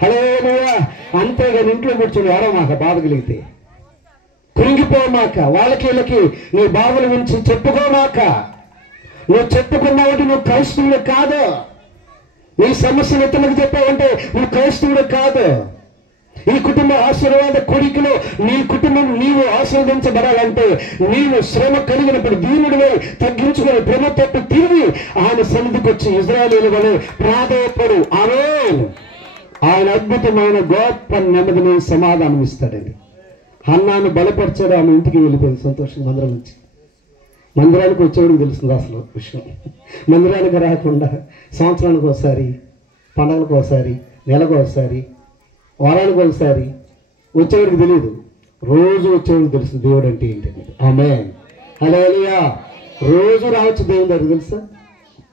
hallelujah. అంతేగాని ఇంట్లో కూర్చొని ఏడవమాక, బాధ కలిగితే కృంగిపోమాక, వాళ్ళకి వీళ్ళకి నీ బాధల గురించి చెప్పుకోమాక. నువ్వు చెప్పుకున్నావంటే నువ్వు క్రైస్తవుడు కాదు. నీ సమస్యలు ఇతరులకు చెప్పావంటే నువ్వు క్రైస్తవుడు కాదు. ఈ కుటుంబ ఆశీర్వాద కోరికలో నీ కుటుంబం నీవు ఆశీర్వదించబడాలంటే నీవు శ్రమ కలిగినప్పుడు దీనుడివై తగ్గించుకొని ప్రేమ తట్టు తిరిగి ఆయన సన్నిధికి వచ్చి ఇజ్రాయేలీల వలె ప్రాధేయపడు. ఆమేన్. ఆయన అద్భుతమైన గొప్ప నెమ్మదిని సమాధానం ఇస్తాడండి. హన్నాను బలపరిచాడు, ఆమె ఇంటికి వెళ్ళిపోయింది సంతోషంగా. మందిరం నుంచి మందిరానికి వచ్చేవాడికి తెలుస్తుంది అసలు విషయం. మందిరానికి రాకుండా సంవత్సరానికి ఒకసారి, పండగలకు ఒకసారి, నెలకు ఒకసారి, వారానికి ఒకసారి వచ్చేవాడికి తెలియదు, రోజు వచ్చేవాడికి తెలుస్తుంది దేవుడు అంటే ఏంటంటే. ఆమేన్, హల్లెలూయా. రోజు రావచ్చు దేవుని దగ్గర, తెలుసా?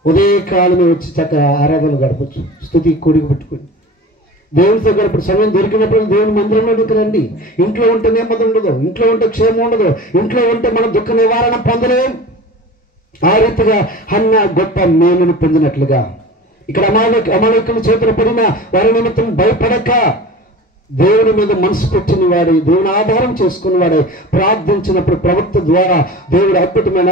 ఉదయకాలమే వచ్చి చక్కగా ఆరాధనలు గడపచ్చు, స్తుతి కొడుకు పెట్టుకుని దేవునితో గడపడు. సమయం దొరికినప్పుడు దేవుని మందిరంలోకి రండి. ఇంట్లో ఉంటే నెమ్మది ఉండదు, ఇంట్లో ఉంటే క్షేమం ఉండదు, ఇంట్లో ఉంటే మనం దుఃఖ నివారణ పొందలేం. ఆ రీతిగా హన్న గొప్ప మేలును పొందినట్లుగా ఇక్కడ అమాలేకుల చేతులు పడిన వారి నిమిత్తం భయపడక దేవుని మీద మనసు పెట్టిన వాడి, దేవుని ఆధారం చేసుకున్న వాడే ప్రార్థించినప్పుడు ప్రవక్త ద్వారా దేవుడు అద్భుతమైన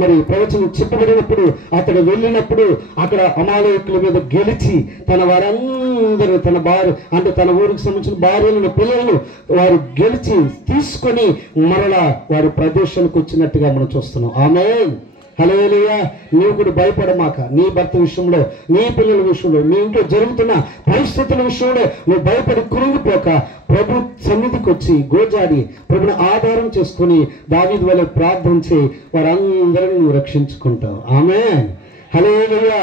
మరి ప్రవచనం చెప్పబడినప్పుడు అతడు వెళ్ళినప్పుడు అక్కడ అమాలేకుల మీద గెలిచి తన వారందరూ, తన భార్య అంటే తన ఊరికి సంబంధించిన భార్యలను, పిల్లలను వారు గెలిచి తీసుకొని మరలా వారి ప్రదేశానికి వచ్చినట్టుగా మనం చూస్తున్నాం. ఆమేన్, హల్లెలూయా. నీవు కూడా భయపడమాక. నీ భర్త విషయంలో, నీ పిల్లల విషయంలో, నీ ఇంట్లో జరుగుతున్న పరిస్థితుల విషయంలో నువ్వు భయపడి కృంగిపోక ప్రభు సన్నిధికి వచ్చి గోజాడి ప్రభుని ఆధారం చేసుకుని దావీదు వలె ప్రార్థించి వారందరినీ నువ్వు రక్షించుకుంటావు. ఆమేన్, హల్లెలూయా,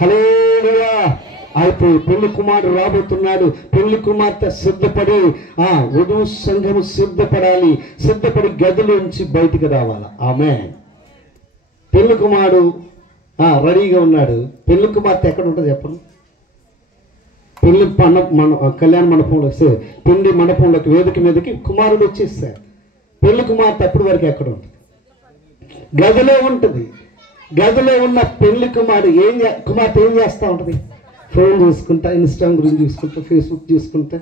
హల్లెలూయా. అయితే పెళ్లి కుమారుడు రాబోతున్నాడు. పెళ్లి కుమార్తె సిద్ధపడి వధువు సంఘము సిద్ధపడాలి. సిద్ధపడి గదిలోంచి బయటికి రావాలి. ఆమేన్. పెళ్లి కుమారుడు రెడీగా ఉన్నాడు. పెళ్లి కుమార్తె ఎక్కడ ఉంటుంది చెప్పండి? పెళ్లి కళ్యాణ మండపంలో వస్తే పెళ్లి మండపంలోకి వేదిక మీదకి కుమారుడు వచ్చేస్తాడు. పెళ్లి కుమార్తె అప్పటి వరకు ఎక్కడ ఉంటుంది? గదిలో ఉంటుంది. గదిలో ఉన్న పెళ్లి కుమార్తె ఏం చేస్తూ ఉంటుంది? ఫోన్ చూసుకుంటా, ఇన్స్టాగ్రామ్ గురించి చూసుకుంటా, ఫేస్బుక్ చూసుకుంటా,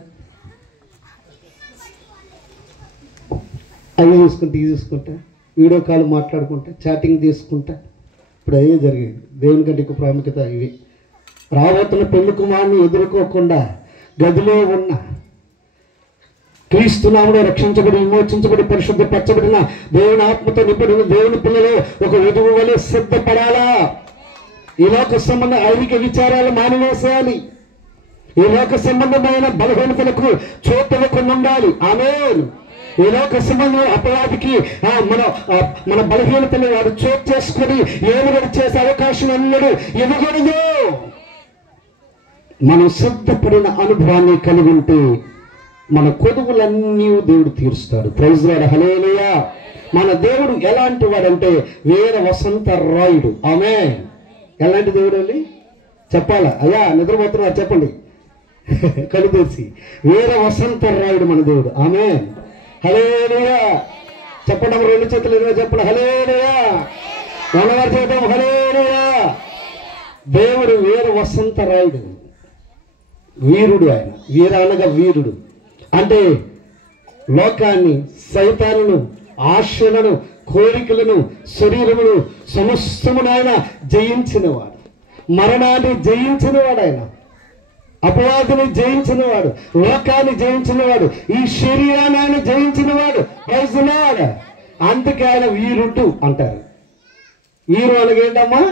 అవి చూసుకుంటా, ఇవి చూసుకుంటా, వీడియో కాల్ మాట్లాడుకుంటా, చాటింగ్ చేసుకుంటా. ఇప్పుడు అదే జరిగేది. దేవుని కంటే ఎక్కువ ప్రాముఖ్యత ఇవి. రాబోతున్న పెళ్లి కుమారుని ఎదుర్కోకుండా గదిలో ఉన్న క్రీస్తునామములో రక్షించబడి విమోచించబడి పరిశుద్ధపరచబడిన దేవుని ఆత్మతో నింపడిన దేవుని పిల్లలు ఒక వధువు వలె సిద్ధపడాలా. ఈ లోక సంబంధ ఐహిక విచారాలు మానివేసేయాలి. ఈ లోక సంబంధమైన బలహీనతలకు చోటుకుండా ఉండాలి. ఆమేన్. ఈ లోక సంబంధం అపవాదికి మన బలహీనతలు వాడు చోటు చేసుకొని ఏమని చేసే అవకాశం అన్నడు ఇవ్వకూడదు. మనం సిద్ధపడిన అనుభవాన్ని కలిగి ఉంటే మన కొదువులన్నీ దేవుడు తీరుస్తాడు. Praise Lord. హల్లెలూయా. మన దేవుడు ఎలాంటి వాడంటే వీర వసంత రాయుడు. ఆమేన్. ఎలాంటి దేవుడు అండి చెప్పాలా? అయ్యా నిద్రపోతున్నారు చెప్పండి కళ్ళు తెరిచి. వీర వసంత రాయుడు మన దేవుడు. ఆమేన్. హల్లెలూయా. చెప్పడం రెండు చేతులు ఎన్నో చెప్పండి. హల్లెలూయా. మనవారు చెప్పడం హల్లెలూయా. దేవుడు వీర వసంత రాయుడు, వీరుడు. ఆయన వీర అనగా వీరుడు అంటే లోకాన్ని, సైతానును, ఆశలను, కోరికలను, శరీరమును సమస్తమును ఆయన జయించినవాడు. మరణాన్ని జయించినవాడు. ఆయన అపవాదిని జయించినవాడు, లోకాన్ని జయించినవాడు, ఈ శరీరాన్ని ఆయన జయించినవాడు. Praise lord. అందుకే ఆయన వీరుడు అంటారు. వీరు అనగేంటమ్మా?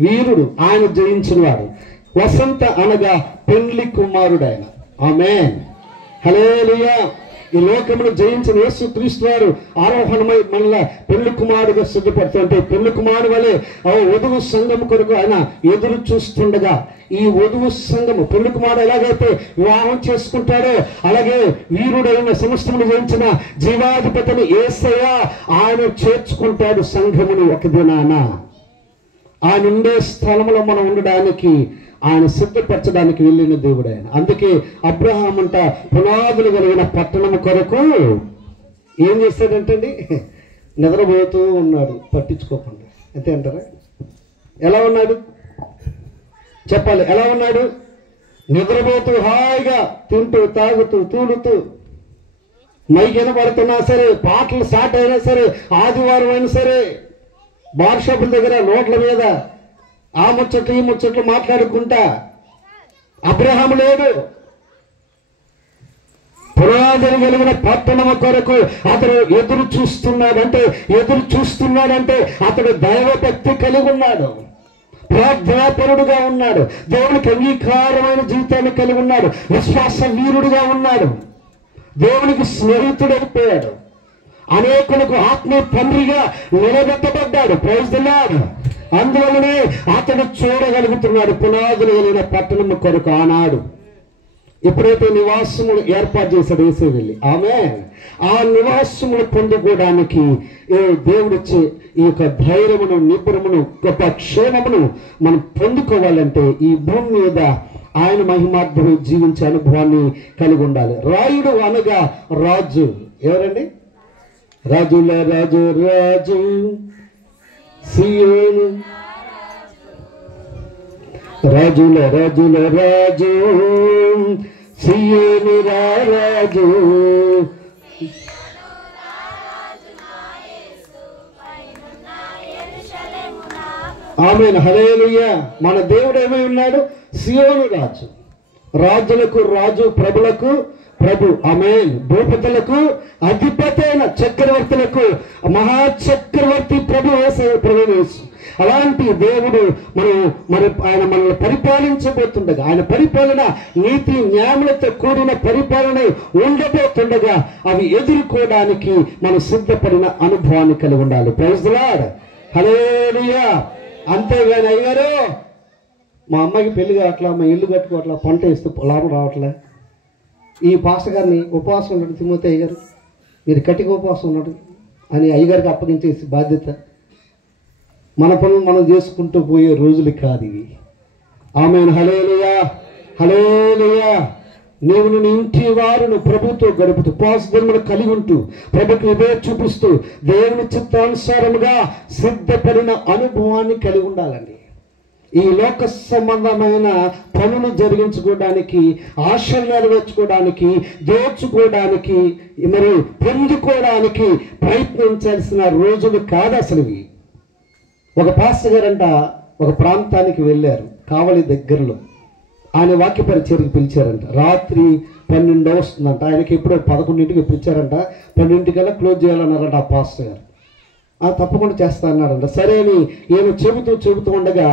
వీరుడు. ఆయన జయించినవాడు. వసంత అనగా పెళ్లి కుమారుడు ఆయన. ఆమేన్. హల్లెలూయా. ఈ లోకమును జయించిన యేసు క్రీస్తు వారు ఆరోహణమై మళ్ళా పెళ్లి కుమారుడుగా సిద్ధపడుతుంటే పెళ్లి కుమారుడు వలె వధువు సంఘం కొరకు ఆయన ఎదురు చూస్తుండగా ఈ వధువు సంఘము పెళ్లి కుమారుడు ఎలాగైతే వివాహం చేసుకుంటాడో అలాగే వీరుడైన సమస్తమును జయించిన జీవాధిపతిని యేసయ్య ఆయన చేర్చుకుంటాడు సంఘమును ఒక దినాన. ఆయన ఉండే స్థలంలో మనం ఉండడానికి ఆయన సిద్ధపరచడానికి వెళ్ళిన దేవుడు ఆయన. అందుకే అబ్రహాం అంట పునాదులు కలిగిన పట్టణం కొరకు ఏం చేశాడంటండి? నిద్రపోతూ ఉన్నాడు పట్టించుకోకుండా. అంతే అంటారా? ఎలా ఉన్నాడు చెప్పాలి? ఎలా ఉన్నాడు? నిద్రపోతూ హాయిగా తింటూ తాగుతూ తూలుతూ మైకైనా పడుతున్నా సరే, పాటలు స్టార్ట్ అయినా సరే, ఆదివారం అయినా సరే, బార్ షాపుల దగ్గర రోడ్ల మీద ఆ ముచ్చట్లు ఈ ముచ్చట్లు మాట్లాడుకుంటా. అబ్రహాము లేడు. పునాదులు కలిగిన పట్టణం కొరకు అతడు ఎదురు చూస్తున్నాడంటే అతడు దైవభక్తి కలిగి ఉన్నాడు, ప్రార్థనాపరుడుగా ఉన్నాడు, దేవునికి అంగీకారమైన జీవితాన్ని కలిగి ఉన్నాడు, విశ్వాస వీరుడుగా ఉన్నాడు, దేవునికి స్నేహితుడైపోయాడు, అనేకులకు ఆత్మీయ తండ్రిగా నిలబెట్టబడ్డాడు. Praise the lord. అందువలనే అతడు చూడగలుగుతున్నాడు పునాదులు కలిగిన పట్టణం కొరకు. ఆనాడు ఎప్పుడైతే నివాసములు ఏర్పాటు చేశాడు యేసు వెళ్ళి, ఆమేన్, ఆ నివాసములు పొందుకోవడానికి దేవుడిచ్చే ఈ యొక్క ధైర్యమును, నిపుణమును, గొప్ప క్షేమమును మనం పొందుకోవాలంటే ఈ భూమి మీద ఆయన మహిమార్థము జీవించే అనుభవాన్ని కలిగి ఉండాలి. రాయుడు అనగా రాజు. ఎవరండి? రాజుల రాజు రాజు సియోను, రాజుల రాజుల రాజు సియోను రాజు. ఆమేన్. హల్లెలూయా. మన దేవుడు ఏమై ఉన్నాడు? సియోను రాజు. రాజులకు రాజు, ప్రభులకు ప్రభు. ఆమేన్. భూపతులకు అధిపతి అయిన చక్రవర్తులకు మహాచక్రవర్తి ప్రభు యేసు. అలాంటి దేవుడు ఆయన మనల్ని పరిపాలించబోతుండగా, ఆయన పరిపాలన నీతి న్యాయములతో కూడిన పరిపాలన ఉండబోతుండగా అవి ఎదుర్కోవడానికి మనం సిద్ధపడిన అనుభవాన్ని కలిగి ఉండాలి. Praise the Lord. హల్లెలూయా. అంతేగాని అయ్యారు మా అమ్మాయికి పెళ్లి కావట్లా, మా ఇల్లు కట్టుకోవట్లా, పంట వేస్తే లాభం రావట్లే. ఈ పాస్టర్ గారిని ఉపవాసం ఉన్నాడు తిమోతి అయ్యగారు, మీరు కటిక ఉపవాసం ఉన్నాడు అని అయ్యగారికి అప్పగించేసి బాధ్యత. మన పనులు మనం చేసుకుంటూ పోయే రోజులు కాదు ఇవి. ఆమేన్. హల్లెలూయా, హల్లెలూయా. నీవు నీ ఇంటి వారిని ప్రభుతో గడుపుతూ పాస్ధర్మను కలిగి ఉంటూ ప్రభుకి విధేయత చూపిస్తూ దేవుని చిత్తానుసారముగా సిద్ధపడిన అనుభవాన్ని కలిగి ఉండాలండి. ఈ లోక సంబంధమైన పనులు జరిగించుకోవడానికి, ఆశలు నెరవేర్చుకోవడానికి, దోచుకోవడానికి, మరి పొందుకోవడానికి ప్రయత్నించాల్సిన రోజులు కాదు అసలు ఇవి. ఒక పాస్టర్ గారంట ఒక ప్రాంతానికి వెళ్ళారు, కావలి దగ్గరలో. ఆయన వాక్య పరిచర్యకి పిలిచారంట. రాత్రి 12 వస్తుందంట. ఆయనకి ఎప్పుడో 11ంటికి పిలిచారంట. 12ంటికల్లా క్లోజ్ చేయాలన్నారంట ఆ పాస్టర్ గారు. తప్పకుండా చేస్తా అన్నాడంట. సరే అని ఈయన చెబుతూ ఉండగా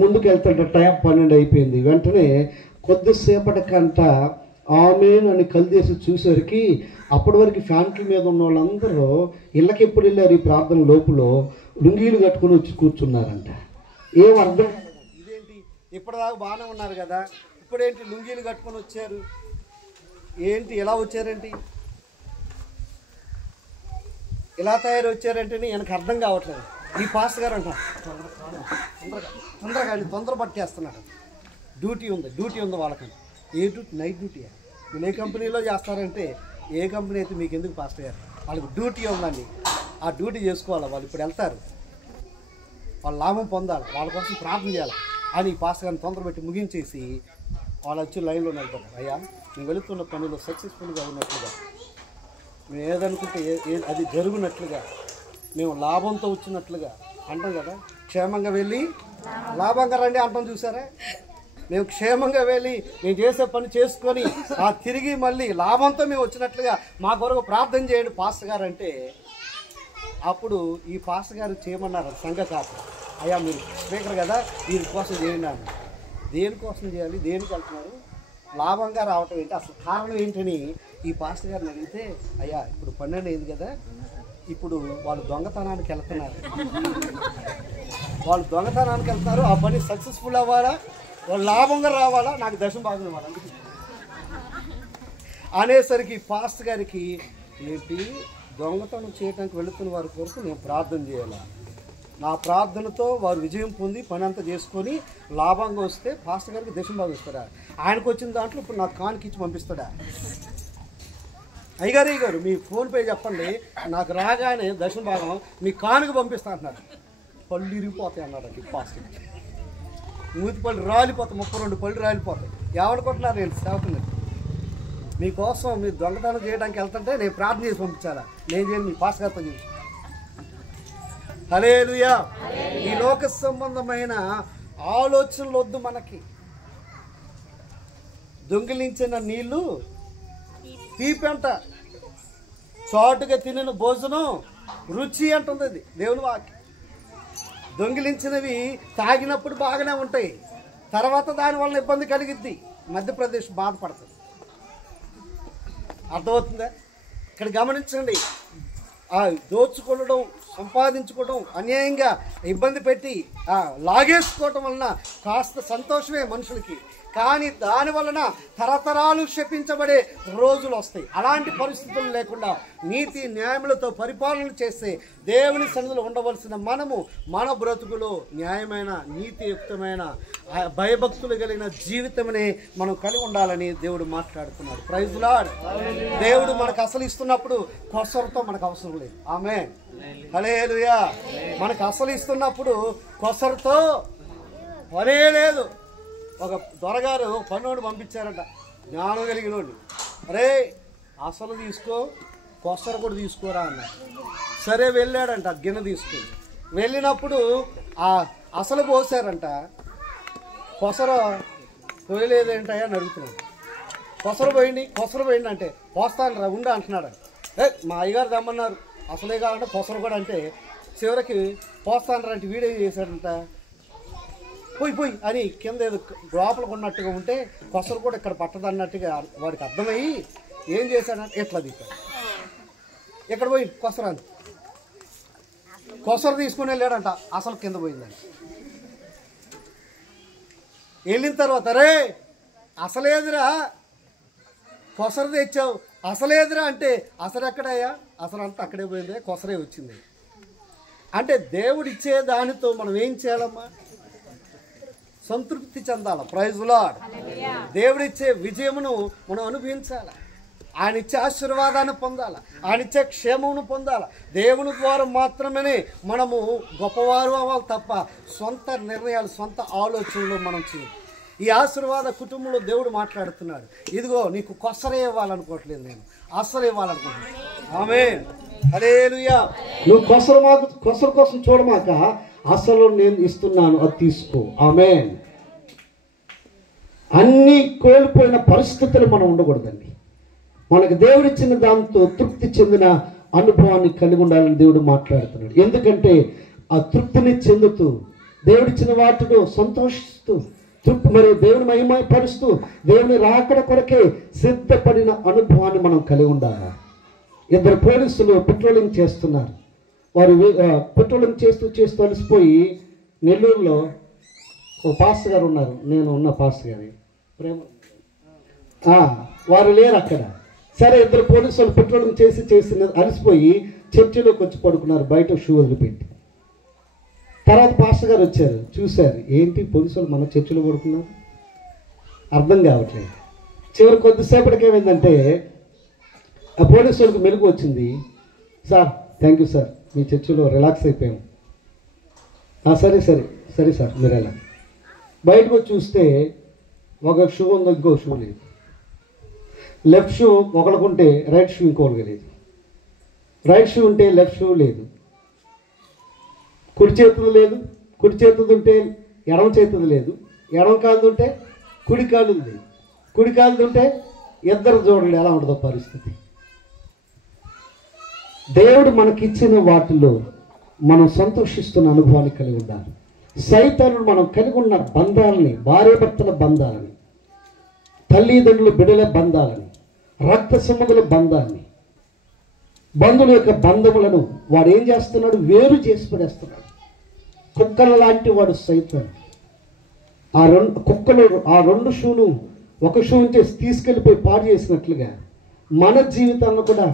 ముందుకు వెళ్తుంటే టైం 12 అయిపోయింది. వెంటనే కొద్దిసేపటికంట ఆమేన్ అని కలిదేసి చూసేసరికి అప్పటి వరకు ఫ్యాంట్ల మీద ఉన్న వాళ్ళందరూ ఇళ్ళకి ఎప్పుడు వెళ్ళారు ఈ ప్రార్థన లోపల లుంగీలు కట్టుకుని వచ్చి కూర్చున్నారంట. ఏం అర్థం, ఇదేంటి ఇప్పటిదాకా బాగానే ఉన్నారు కదా, ఇప్పుడేంటి లుంగీలు కట్టుకొని వచ్చారు, ఏంటి ఇలా వచ్చారేంటి, ఇలా తయారు వచ్చారంటే எனக்கு అర్థం కావట్లేదు. ఈ పాస్టర్ గారు అంట తొందర పట్టేస్తున్నాడు. డ్యూటీ ఉంది వాళ్ళకంటే. ఏ డ్యూటీ? నైట్ డ్యూటీయా? మీరు ఏ కంపెనీలో చేస్తారంటే, ఏ కంపెనీ అయితే మీకు ఎందుకు పాస్టర్ గారు, వాళ్ళకి డ్యూటీ ఉందండి, ఆ డ్యూటీ చేసుకోవాలి. వాళ్ళు ఇప్పుడు వెళ్తారు, వాళ్ళు లాభం పొందాలి, వాళ్ళ కోసం ప్రార్థన చేయాలి అని ఈ పాస్టర్ గారిని తొందర పెట్టి ముగించేసి వాళ్ళు వచ్చి లైన్లో నిలబడ్డారు. అయ్యా మేము వెళుతున్న పనిలో సక్సెస్ఫుల్గా ఉన్నట్లుగా, మేము ఏదనుకుంటే అది జరుగునట్లుగా, మేము లాభంతో వచ్చినట్లుగా అంటాం కదా. క్షేమంగా వెళ్ళి లాభంగా రండి అంటాం చూసారా. మేము క్షేమంగా వెళ్ళి మేము చేసే పని చేసుకొని తిరిగి మళ్ళీ లాభంతో మేము వచ్చినట్లుగా మా కొరకు ప్రార్థన చేయండి పాస్టర్ గారు అంటే, అప్పుడు ఈ పాస్టర్ గారు చేయమన్నారు సంఘ శాస్త్రం. అయ్యా మీరు స్పీకర్ కదా, దీనికోసం చేయండి అన్న. దేనికోసం చేయాలి, దేనికి వెళ్తున్నారు, లాభంగా రావటం ఏంటి, అసలు కారణం ఏంటని ఈ పాస్టర్ గారిని అడిగితే, అయ్యా ఇప్పుడు 12 అయింది కదా, ఇప్పుడు వాళ్ళు దొంగతనానికి వెళ్తున్నారు, ఆ పని సక్సెస్ఫుల్ అవ్వాలా, వాళ్ళు లాభంగా రావాలా, నాకు దశం భాగం ఇవ్వాలి అందుకు అనేసరికి పాస్టర్ గారికి ఏంటి దొంగతనం చేయడానికి వెళుతున్న వారి కొరకు నేను ప్రార్థన చేయాలా, నా ప్రార్థనతో వారు విజయం పొంది పని అంతా చేసుకొని లాభంగా వస్తే పాస్టర్ గారికి దశం భాగం ఇస్తాడా, ఆయనకు వచ్చిన దాంట్లో ఇప్పుడు నాకు కానుక ఇచ్చి పంపిస్తాడా. అయ్యగారు మీ ఫోన్పే చెప్పండి, నాకు రాగానే దశం భాగం మీ కానుక పంపిస్తా అంటున్నారు. పళ్ళు ఇరిగిపోతాయి అన్నాడు అది పాస్టర్. మూతి పళ్ళు రాలిపోతాయి, 32 పళ్ళు రాలిపోతాయి. ఎవరుకుంటున్నారు నేను సేవకుని, మీకోసం మీరు దొంగతనం చేయడానికి వెళ్తుంటే నేను ప్రార్థన చేసి పంపించాలా, నేను చేయను, మీ పాస్టర్ గారితో చేసి. హల్లెలూయా. ఈ లోక సంబంధమైన ఆలోచనలు వద్దు మనకి. దొంగిలించిన నీళ్లు తీపంట, చాటుగా తినిన భోజనం రుచి అంటుంది అది దేవుని వాక్యం. దొంగిలించినవి తాగినప్పుడు బాగానే ఉంటాయి, తర్వాత దానివల్ల ఇబ్బంది కలిగిద్ది, మధ్యప్రదేశ్ బాధపడుతుంది. అర్థమవుతుందా? ఇక్కడ గమనించండి, దోచుకోవడం, సంపాదించుకోవడం, అన్యాయంగా ఇబ్బంది పెట్టి లాగేసుకోవటం వలన కాస్త సంతోషమే మనుషులకి, కానీ దాని వలన తరతరాలు శపించబడే రోజులు వస్తాయి. అలాంటి పరిస్థితులు లేకుండా నీతి న్యాయములతో పరిపాలన చేస్తే దేవుని సన్నిధిలో ఉండవలసిన మనము మన బ్రతుకులో న్యాయమైన నీతియుక్తమైన భయభక్తులు కలిగిన జీవితమనే మనం కలిగి ఉండాలని దేవుడు మాట్లాడుతున్నాడు. Praise lord. దేవుడు మనకు అసలు ఇస్తున్నప్పుడు కొసరతో మనకు అవసరం లేదు. ఆమేన్. హల్లెలూయా. మనకు అసలు ఇస్తున్నప్పుడు కొసరతో పనే లేదు. ఒక దొరగారు పన్నోడు పంపించారంట, జ్ఞానం కలిగినోడు. అరే అసలు తీసుకో, కొసర కూడా తీసుకోరా అన్నాడు. సరే వెళ్ళాడంట గిన్నె తీసుకుని. వెళ్ళినప్పుడు అసలు పోసారంట, కొసర పోయలేదేంటయ్యా అని అడుగుతున్నాడు. కొసర పోయింది అంటే పోస్తాను రా ఉండ అంటున్నాడు. మా అయ్యగారు రమ్మన్నారు అసలే కావాలంటే కొసర కూడా అంటే, చివరికి పోస్తాను రా అంటే వీడేం చేశాడంట, పోయి అని కింద ఏదో లోపలికి ఉన్నట్టుగా ఉంటే కొసరు కూడా ఇక్కడ పట్టదన్నట్టుగా వాడికి అర్థమయ్యి ఏం చేశాడంటే ఎట్లా దిక్కాడు. ఇక్కడ పోయి కొసరాని కొసరు తీసుకుని వెళ్ళాడంట, అసలు కింద పోయిందండి. వెళ్ళిన తర్వాత రే అసలేదురా కొసరు తెచ్చావు, అసలేదురా అంటే అసలు ఎక్కడయ్యా, అసలు అంతా అక్కడే పోయిందే, కొసరే వచ్చింది. అంటే దేవుడిచ్చే దానితో మనం ఏం చేయాలమ్మా? సంతృప్తి చెందాలి. Praise lord. దేవుడిచ్చే విజయమును మనం అనుభవించాలి. ఆయన ఇచ్చే ఆశీర్వాదాన్ని పొందాలి, ఆయన ఇచ్చే క్షేమమును పొందాలి. దేవుని ద్వారా మాత్రమే మనము గొప్పవారు అవ్వాలి తప్ప సొంత నిర్ణయాలు, సొంత ఆలోచనలు మనం చేయాలి. ఈ ఆశీర్వాద కుటుంబంలో దేవుడు మాట్లాడుతున్నాడు. ఇదిగో నీకు కొసరే ఇవ్వాలనుకోవట్లేదు, నేను అసలు ఇవ్వాలనుకుంటున్నాను. ఆమేన్, హల్లెలూయా. నువ్వు కొసరు కోసం చూడమాక అసలు నేను ఇస్తున్నాను, అది తీసుకో. ఆమేన్. అన్నీ కోల్పోయిన పరిస్థితులు మనం ఉండకూడదండి. మనకు దేవుడిచ్చిన దాంతో తృప్తి చెందిన అనుభవాన్ని కలిగి ఉండాలని దేవుడు మాట్లాడుతున్నాడు. ఎందుకంటే ఆ తృప్తిని చెందుతూ దేవుడిచ్చిన వాటిలో సంతోషిస్తూ మరి దేవుని మహిమపరుస్తూ దేవుని రాకడ కొరకే సిద్ధపడిన అనుభవాన్ని మనం కలిగి ఉండాలి. ఇద్దరు పోలీసులు పెట్రోలింగ్ చేస్తున్నారు. వారు పెట్రోలింగ్ చేస్తూ అలసిపోయి నెల్లూరులో ఒక పాస్టర్ గారు ఉన్నారు, నేను ఉన్న పాస్టర్ గారి ప్రేమ, వారు లేరు అక్కడ. సరే, ఇద్దరు పోలీసులు పెట్రోలింగ్ చేసి అలసిపోయి చర్చిలోకి వచ్చి పడుకున్నారు, బయట షూ వదిలిపెట్టి. తర్వాత పాస్టర్ గారు వచ్చారు, చూశారు, ఏంటి పోలీసులు మన చర్చిలో పడుకున్నారు, అర్థం కావట్లేదు. చివరి కొద్దిసేపటికి ఏమైందంటే ఆ పోలీసులకు మెలుగు వచ్చింది. సార్, థ్యాంక్ యూ సార్, మీ చర్చిలో రిలాక్స్ అయిపోయాము. సరే సరే సరే సార్, మీరు ఎలా. బయటకు వచ్చి చూస్తే ఒక షూ ఉందో ఇంకో షూ లేదు. లెఫ్ట్ షూ ఒకడుకుంటే రైట్ షూ ఇంకోటికి లేదు. రైట్ షూ ఉంటే లెఫ్ట్ షూ లేదు. కుడి చేతులు లేదు, కుడి చేతులు ఉంటే ఎడమ చేతులు లేదు. ఎడమ కాలు ఉంటే కుడి కాలు లేదు. కుడి కాలు ఉంటే ఇద్దరు జోడలు ఎలా ఉండదో పరిస్థితి. దేవుడు మనకిచ్చిన వాటిలో మనం సంతోషిస్తున్న అనుభవాన్ని కలిగి ఉండాలి. సైతానుడు మనం కలిగి ఉన్న బంధాలని, భార్యాభర్తల బంధాలని, తల్లిదండ్రుల బిడ్డల బంధాలని, రక్త సంబంధుల బంధాన్ని, బంధువుల యొక్క బంధములను వాడు ఏం చేస్తున్నాడు? వేరు చేసి పడేస్తున్నాడు. కుక్కల లాంటి వాడు సైతాను. కుక్కలు ఆ రెండు షూను ఒక షూ చేసి తీసుకెళ్ళిపోయి పాడు చేసినట్లుగా మన జీవితాలను కూడా,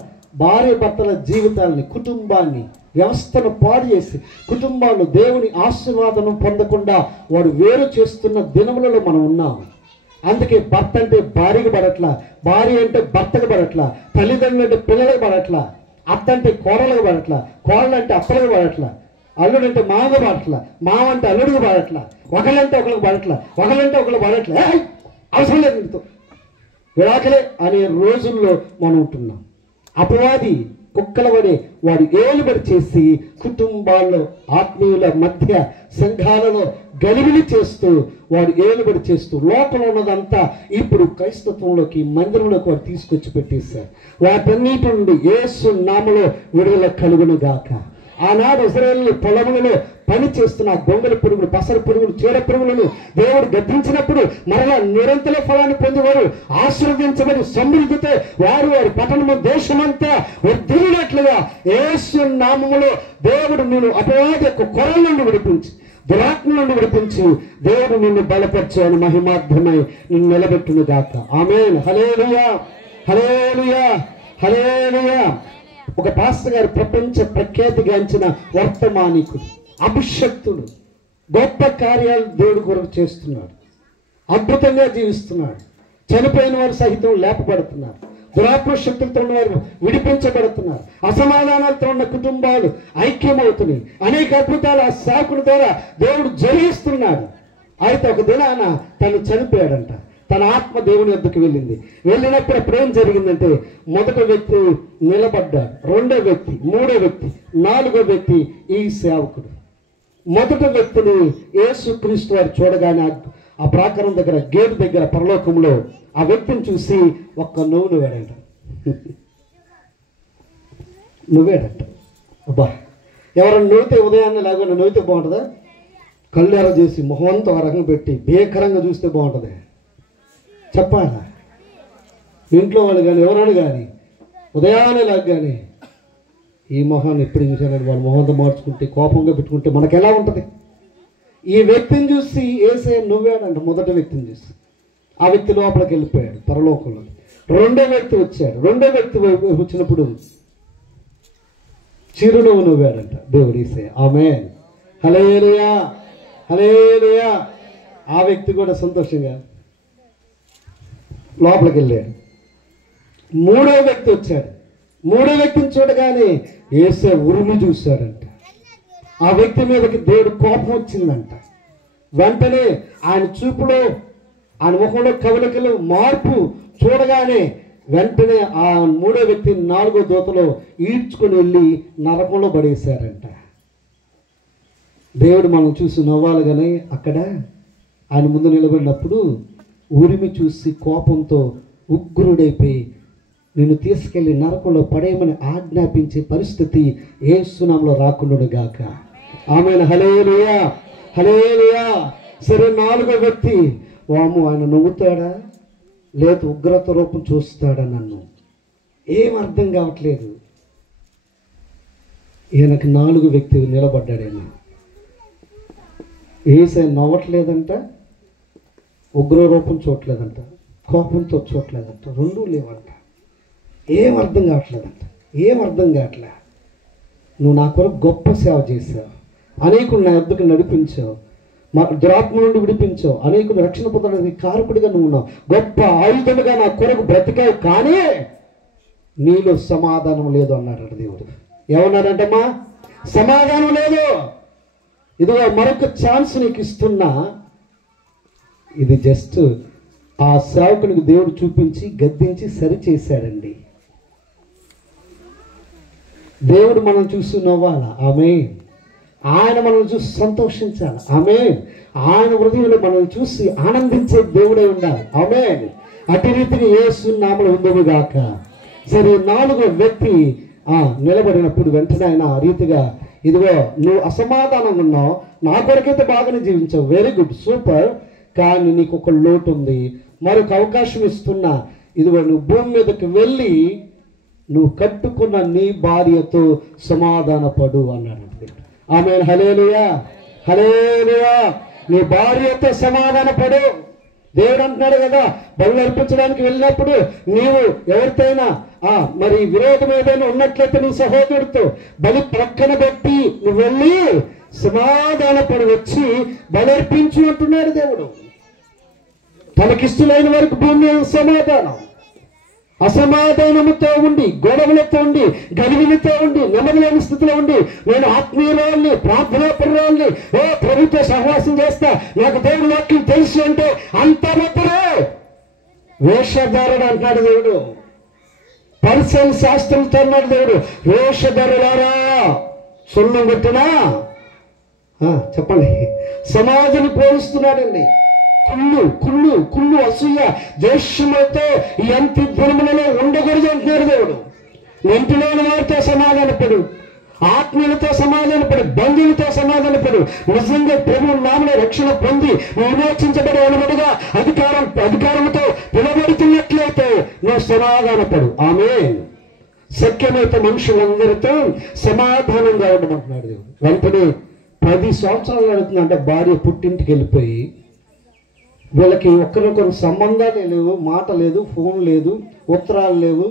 భార్య భర్తల జీవితాలని, కుటుంబాన్ని, వ్యవస్థను పాడు చేసి కుటుంబాలు దేవుని ఆశీర్వాదం పొందకుండా వాడు వేరు చేస్తున్న దినములలో మనం ఉన్నాము. అందుకే భర్త అంటే భార్యకు పడట్లా, భార్య అంటే భర్తకు పడట్లా, తల్లిదండ్రులు అంటే పిల్లలకు పడట్లా, అత్త అంటే కోడలకు పడట్లా, కోడలు అంటే అత్తలకు పడట్లా, అల్లుడు అంటే మామకు పడట్లా, మామ అంటే అల్లుడికి పడట్లా, ఒకళ్ళంటే ఒకరికి పడట్లా, ఒకళ్ళంటే ఒకరికి పడట్లా. అవసరం లేదు నీతో, విడాకలే అనే రోజుల్లో మనం ఉంటున్నాం. అపవాది కుక్కల పడి వాడు ఏలుబడి చేసి కుటుంబాల్లో, ఆత్మీయుల మధ్య, సంఘాలలో గలిబిలి చేస్తూ వాడు ఏలుబడి చేస్తూ లోపల ఉన్నదంతా ఇప్పుడు క్రైస్తత్వంలోకి, మందిరంలోకి వాడు తీసుకొచ్చి పెట్టేశారు. వాటన్నిటి నుండి యేసు నామములో విడుదల కలుగును గాక. ఆనాడు ఇశ్రాయేలు పొలములలో పని చేస్తున్న గొంగళి పురుగులు, పసర పురుగులు, చీడ పురుగులను దేవుడు గద్దించినప్పుడు మరలా నిరంతర ఫలాన్ని పొందేవారు, ఆశీర్వదించబడి సమృద్ధితో వారు వారి పట్టణము దేశమంతా వర్ధిల్లినట్లుగా యేసు నామములో దేవుడు నిన్ను అపవాది యొక్క కొరల నుండి విడిపించి, దురాత్మ నుండి విడిపించి దేవుడు నిన్ను బలపరచని మహిమార్థమై నిన్ను నిలబెట్టును గాక. ఆమేన్, హల్లెలూయా, హల్లెలూయా, హల్లెలూయా. ఒక పాస్టర్ గారు ప్రపంచ ప్రఖ్యాతిగాంచిన వర్తమానికుడు, అభిషక్తుడు, గొప్ప కార్యాలు దేవుడి కొరకు చేస్తున్నాడు, అద్భుతంగా జీవిస్తున్నాడు. చనిపోయిన వారు సహితం లేపబడుతున్నారు, దురాత్మ శక్తులతో ఉన్నవారు విడిపించబడుతున్నారు, అసమాధానాలతో ఉన్న కుటుంబాలు ఐక్యమవుతున్నాయి. అనేక అద్భుతాలు ఆ సేవకుడి ద్వారా దేవుడు జరిగిస్తున్నాడు. అయితే ఒక దినాన తను చనిపోయాడంట. తన ఆత్మ దేవుని వద్దకు వెళ్ళింది. వెళ్ళినప్పుడు అప్పుడు ఏం జరిగిందంటే, మొదటి వ్యక్తి నిలబడ్డాడు, రెండో వ్యక్తి, మూడో వ్యక్తి, నాలుగో వ్యక్తి ఈ సేవకుడు. మొదటి వ్యక్తిని యేసుక్రీస్తు వారు చూడగానే ఆ ప్రాకారం దగ్గర, గేటు దగ్గర పరలోకంలో ఆ వ్యక్తిని చూసి ఒక్క నువ్వేడంట. నువ్వేడంట. అబ్బా, ఎవరైనా నవ్వుతే ఉదయాన్నే లేకుండా నవ్వుతే బాగుంటుందా? కళ్ళెర చేసి మొహంతో ఆ రకంగా పెట్టి భీకరంగా చూస్తే బాగుంటుంది. చెప్పాలా? ఇంట్లో వాళ్ళు కానీ ఎవరైనా కానీ ఉదయాన్నే లాగానే ఈ మొహాన్ని ఎప్పుడు చూసాను వాళ్ళ మొహంతో మార్చుకుంటే, కోపంగా పెట్టుకుంటే మనకు ఎలా ఉంటుంది? ఈ వ్యక్తిని చూసి యేసయ్య నవ్వాడంట. మొదటి వ్యక్తిని చూసి ఆ వ్యక్తి లోపలికి వెళ్ళిపోయాడు పరలోకంలో. రెండో వ్యక్తి వచ్చాడు. రెండో వ్యక్తి వచ్చినప్పుడు చిరునవ్వు నవ్వాడంట దేవుడు యేసయ్య. ఆమేన్, హల్లెలూయా, హల్లెలూయా. ఆ వ్యక్తి కూడా సంతోషంగా లోపలికి వెళ్ళాడు. మూడో వ్యక్తి వచ్చాడు. మూడో వ్యక్తిని చూడగానే యేసయ్య ఉరిమి చూశాడంట. ఆ వ్యక్తి మీదకి దేవుడు కోపం వచ్చిందంట. వెంటనే ఆయన చూపులో, ఆయన ముఖంలో కవలికలు మార్పు చూడగానే వెంటనే ఆ మూడో వ్యక్తి 4వ దూతలో ఈడ్చుకొని వెళ్ళి నరకంలో పడేశారంట. దేవుడు మనం చూసి నవ్వాలి కానీ అక్కడ ఆయన ముందు నిలబడినప్పుడు ఉరిమి చూసి కోపంతో ఉగ్రుడైపోయి నిన్ను తీసుకెళ్లి నరకంలో పడేయమని ఆజ్ఞాపించే పరిస్థితి యేసు నామములో రాకుండును గాక. ఆమేన్, హల్లెలూయా, హల్లెలూయా. సరే, 4వ వ్యక్తి, వాము ఆయన నవ్వుతాడా లేదు ఉగ్రత రూపం చూస్తాడా నన్ను, ఏం అర్థం కావట్లేదు. ఈయనకు 4వ వ్యక్తి నిలబడ్డాడేమో. యేసయ్య నవ్వట్లేదంట, ఉగ్ర రూపం చూడలేదంట, కోపంతో చూడలేదంట, రెండూ లేవంట. ఏం అర్థం కావట్లేదంట, ఏం అర్థం కావట్లే. నువ్వు నా కొరకు గొప్ప సేవ చేశావు, అనేకులు నా యొద్దకు నడిపించావు, మా దురాత్మ నుండి విడిపించావు, అనేకులు రక్షణ పొందడానికి కారకుడిగా నువ్వు ఉన్నావు, గొప్ప ఆయుధముగా నా కొరకు బ్రతికావు, కానీ నీలో సమాధానం లేదు అన్నాడు దేవుడు. ఏమన్నాడంటమ్మా? సమాధానం లేదు. ఇదిగో మరొక ఛాన్స్ నీకు ఇస్తున్నా. ఇది జస్ట్ ఆ సేవకునికి దేవుడు చూపించి గద్దించి సరి చేశాడండి. దేవుడు మనం చూసి నవ్వాలా? ఆమేన్. ఆయన మనల్ని చూసి సంతోషించాలి. ఆమేన్. ఆయన హృదయంలో మనల్ని చూసి ఆనందించే దేవుడే ఉండాలి. ఆమేన్. అటు రీతిగా యేసు నామములో ఉండును గాక. సరే, 4వ వ్యక్తి నిలబడినప్పుడు వెంటనే ఆయన ఆ రీతిగా, ఇదిగో నువ్వు అసమాధానంగా ఉన్నావు, నా కొరకైతే బాగానే జీవించావు, వెరీ గుడ్, సూపర్, కానీ నీకు ఒక లోటు ఉంది, మరొక అవకాశం ఇస్తున్నా. ఇదిగో నువ్వు భూమి మీదకి వెళ్ళి నువ్వు కట్టుకున్న నీ భార్యతో సమాధాన పడు అన్నాడు. ఆమేన్, హల్లెలూయా, హల్లెలూయా. నీ భార్యతో సమాధాన పడు. దేవుడు అంటున్నాడు కదా, బలు అర్పించడానికి వెళ్ళినప్పుడు నీవు ఎవరితోనైనా మరి విరోధం ఏదైనా ఉన్నట్లయితే నీ సహోదరుడితో బలి ప్రక్కన పెట్టి నువ్వు వెళ్ళి సమాధాన పడి వచ్చి బలర్పించు అంటున్నాడు దేవుడు. తనకిష్టమైన వరకు భూమి మీద సమాధానం. అసమాధానముతో ఉండి, గొడవలతో ఉండి, గలివిలతో ఉండి, నెమ్మదిలేని స్థితిలో ఉండి, నేను ఆత్మీయురాల్ని, ప్రార్థనాపరురాల్ని, ప్రభుత్వ సహవాసం చేస్తా, నాకు దేవుడి వాక్యం తెలుసు అంటే అంత మాత్రమే వేషధారుడు అంటున్నాడు దేవుడు. పరిసర శాస్త్రంతో అన్నాడు దేవుడు, వేషధారులారా సున్నం కొట్టినా చెప్పండి, సమాజాన్ని పోలుస్తున్నాడండి. కుళ్ళు కుళ్ళు కుళ్ళు అసూయ ద్వేషములతో ఎంత దినములలో ఉండకూడదు అంటున్నాడు దేవుడు. ఇంటిలోని వారితో సమాధానపడు, ఆత్మీయులతో సమాధానపడు, బంధువులతో సమాధానపడు. నిజంగా ప్రభు నామములో రక్షణ పొంది విమోచించబడే అనుమతిగా అధికారంతో పిలబడుతున్నట్లయితే నువ్వు సమాధానపడు. ఆమేన్. శక్యమైతే మనుషులందరితో సమాధానంగా ఉండమంటున్నాడు దేవుడు. వెంటనే 10 సంవత్సరాలు నడుతుందంటే భార్య పుట్టింటికి వెళ్ళిపోయి, వీళ్ళకి ఒకరికొకరు సంబంధాలే లేవు, మాట లేదు, ఫోన్ లేదు, ఉత్తరాలు లేవు,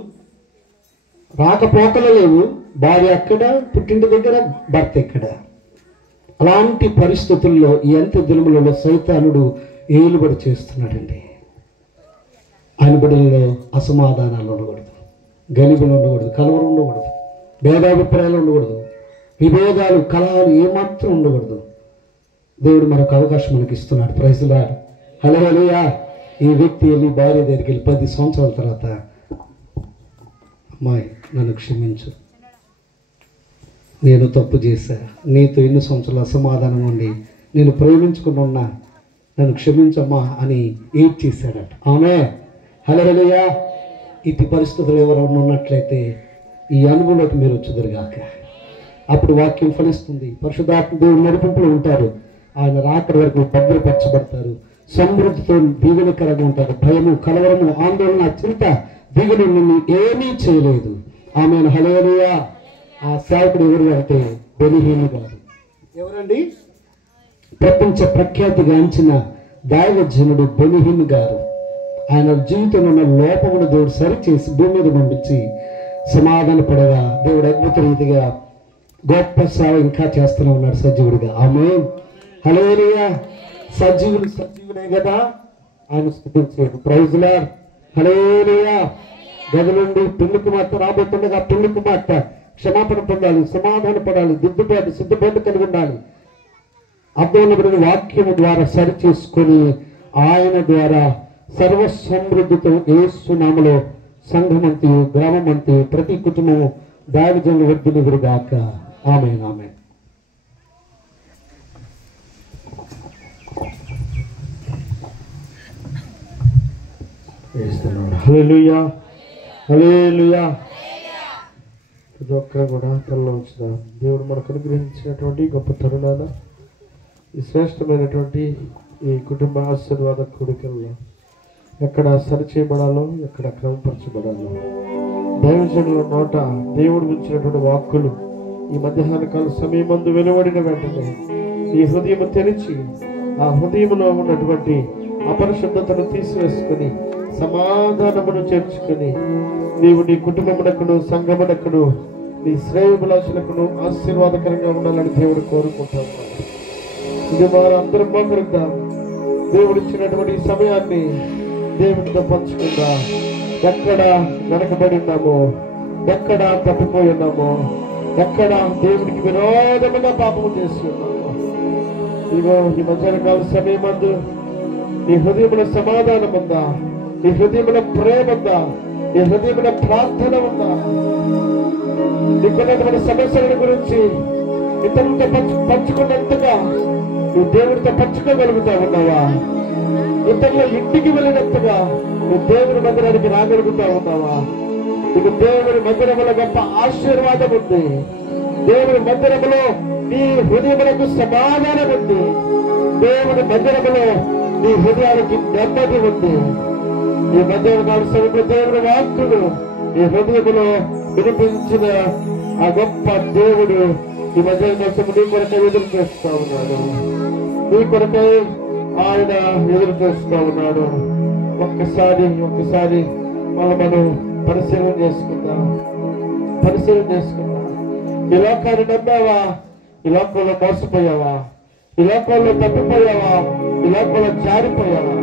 రాకపోకలు లేవు. భార్య అక్కడ, పుట్టింటి దగ్గర, భర్త ఇక్కడ. అలాంటి పరిస్థితుల్లో ఈ అంత్య దినములలో సైతానుడు ఏలుబడి చేస్తున్నాడండి. ఆయన బిడ్డలలో అసమాధానాలు ఉండకూడదు, గలిబులు ఉండకూడదు, కలవరం ఉండకూడదు, భేదాభిప్రాయాలు ఉండకూడదు, విభేదాలు, కలహాలు ఏమాత్రం ఉండకూడదు. దేవుడు మరొక అవకాశం మనకి ఇస్తున్నాడు. ప్రైజ్ లార్డ్, హల్లెలూయా. ఈ వ్యక్తి వెళ్ళి భార్య దగ్గరికి వెళ్ళి 10 సంవత్సరాల తర్వాత, అమ్మాయి నన్ను క్షమించు, నేను తప్పు చేశా, నీతో ఎన్ని సంవత్సరాలు అసమాధానం ఉండి నేను ప్రేమించుకుని ఉన్నా, నన్ను క్షమించమ్మా అని ఏడ్ చేశాడట. ఆమె హల్లెలూయా. ఇటు పరిస్థితులు ఎవరైనా ఉన్నట్లయితే ఈ అనుభవంలోకి మీరు వచ్చుదురుగాక. అప్పుడు వాక్యం ఫలిస్తుంది. పరిశుద్ధాత్మ దేవుడు నడిపింపులు ఉంటారు. ఆయన రాకడి వరకు భద్రపరచబడతారు. సమృద్ధితో దీవెనకరంగా ఉంటారు. భయము, కలవరము, ఆందోళన, చింత, దిగులు నిన్ను ఏమీ చేయలేదు. ఆమెను హల్లెలూయా. ఆ సేవకుడు ఎవరు అంటే బెనిహీను గారు. ఎవరండి? ప్రపంచ ప్రఖ్యాతిగాంచిన దైవజనుడు బెనిహిన్ గారు ఆయన జీవితంలో ఉన్న లోపమును దేవుడు సరిచేసి భూమి మీద పంపించి సమాధాన పడగా దేవుడు అద్భుత రీతిగా గొప్ప సేవ ఇంకా చేస్తూనే ఉన్నాడు సజీవుడిగా. ఆమేన్, హల్లెలూయా. సజీవుడే కదా ఆయన స్తుతించాడు. ప్రైజ్ లార్డ్, హల్లెలూయా. గది నుండి పెళ్లి కుమార్తె రాబోతుండగా పెళ్లి కుమార్తె క్షమాపణ పొందాలి, సమాధాన పడాలి, దిద్దుబాటు సిద్ధపాటు కలిగి ఉండాలి. అర్థమైన వాక్యము ద్వారా సరి చేసుకొని ఆయన ద్వారా సర్వ సమృద్ధితో యేసు నామములో సంఘమంతయు గ్రామమంతయు ప్రతి కుటుంబము దైవజనులు వర్ధిల్లుగాక. ఆమేన్, ఆమేన్. హల్లెలూయా, హల్లెలూయా. ప్రతి ఒక్కరు కూడా తనలో ఉంచిన దేవుడు మనకు అనుగ్రహించినటువంటి గొప్ప తరుణాన ఈ శ్రేష్టమైనటువంటి ఈ కుటుంబ ఆశీర్వాద కూడికల్లో ఎక్కడ సరిచేయబడాలో, ఎక్కడ క్రమపరచబడాలో దైవజనుల నోట దేవుడు ఉంచినటువంటి వాక్కులు ఈ మధ్యాహ్న కాల సమయమందు వెలువడిన వెంటనే ఈ హృదయం తెరిచి ఆ హృదయంలో ఉన్నటువంటి అపరిశుద్ధతను తీసివేసుకుని సమాధానమును చేర్చుకుని నీవు నీ కుటుంబమునకును సంఘమునకును నీ శ్రేయోభిలాషులకును ఆశీర్వాదకరంగా ఉండాలని దేవుడు కోరుకుంటాం. ఇది అందరం మోకరిద్దాం. దేవుడు ఇచ్చినటువంటి సమయాన్ని దేవుడితో పంచుకుందా. ఎక్కడ వెనకబడి ఉన్నామో, ఎక్కడ తప్పిపోయి ఉన్నామో, ఎక్కడ దేవుడికి విరోధముగా పాపము చేసి ఉన్నామో, ఇదిగో ఈ మధ్యాహ్నకాల సమయమందు నీ హృదయముల సమాధానం ఉందా, నీ హృదయముల ప్రేమ ఉందా, నీ హృదయముల ప్రార్థన ఉందా, నీకున్నటువంటి సమస్యల గురించి ఇతరులతో పంచుకున్నంతగా నువ్వు దేవుడితో పంచుకోగలుగుతా ఉన్నావా? ఇతరుల ఇంటికి వెళ్ళినట్టుగా నువ్వు దేవుని మందిరానికి రాగలుగుతా ఉన్నావా? నీకు దేవుని మందిరములో గొప్ప ఆశీర్వాదం ఉంది. దేవుని మందిరములో నీ హృదయములకు సమాధానం ఉంది. దేవుని మందిరములో నీ హృదయానికి నెమ్మది ఉంది. ఈ మధ్యాహ్న సమయంలో దేవుని వాక్కులు నీ హృదయములో వినిపించిన ఆ గొప్ప దేవుడు ఈ మధ్యాహ్న సమయం నీ కొరకై ఎదురు చేస్తా ఉన్నాడు. నీ కొరకై ఆయన ఎదురు చేస్తా ఉన్నాడు. ఒక్కసారి మనం పరిశీలన చేసుకుందాం. ఈ లోకాన్ని నమ్మావా? ఈ లోకంలో మోసపోయావా? ఈ లోకంలో తప్పిపోయావా? ఈ లోకంలో జారిపోయావా?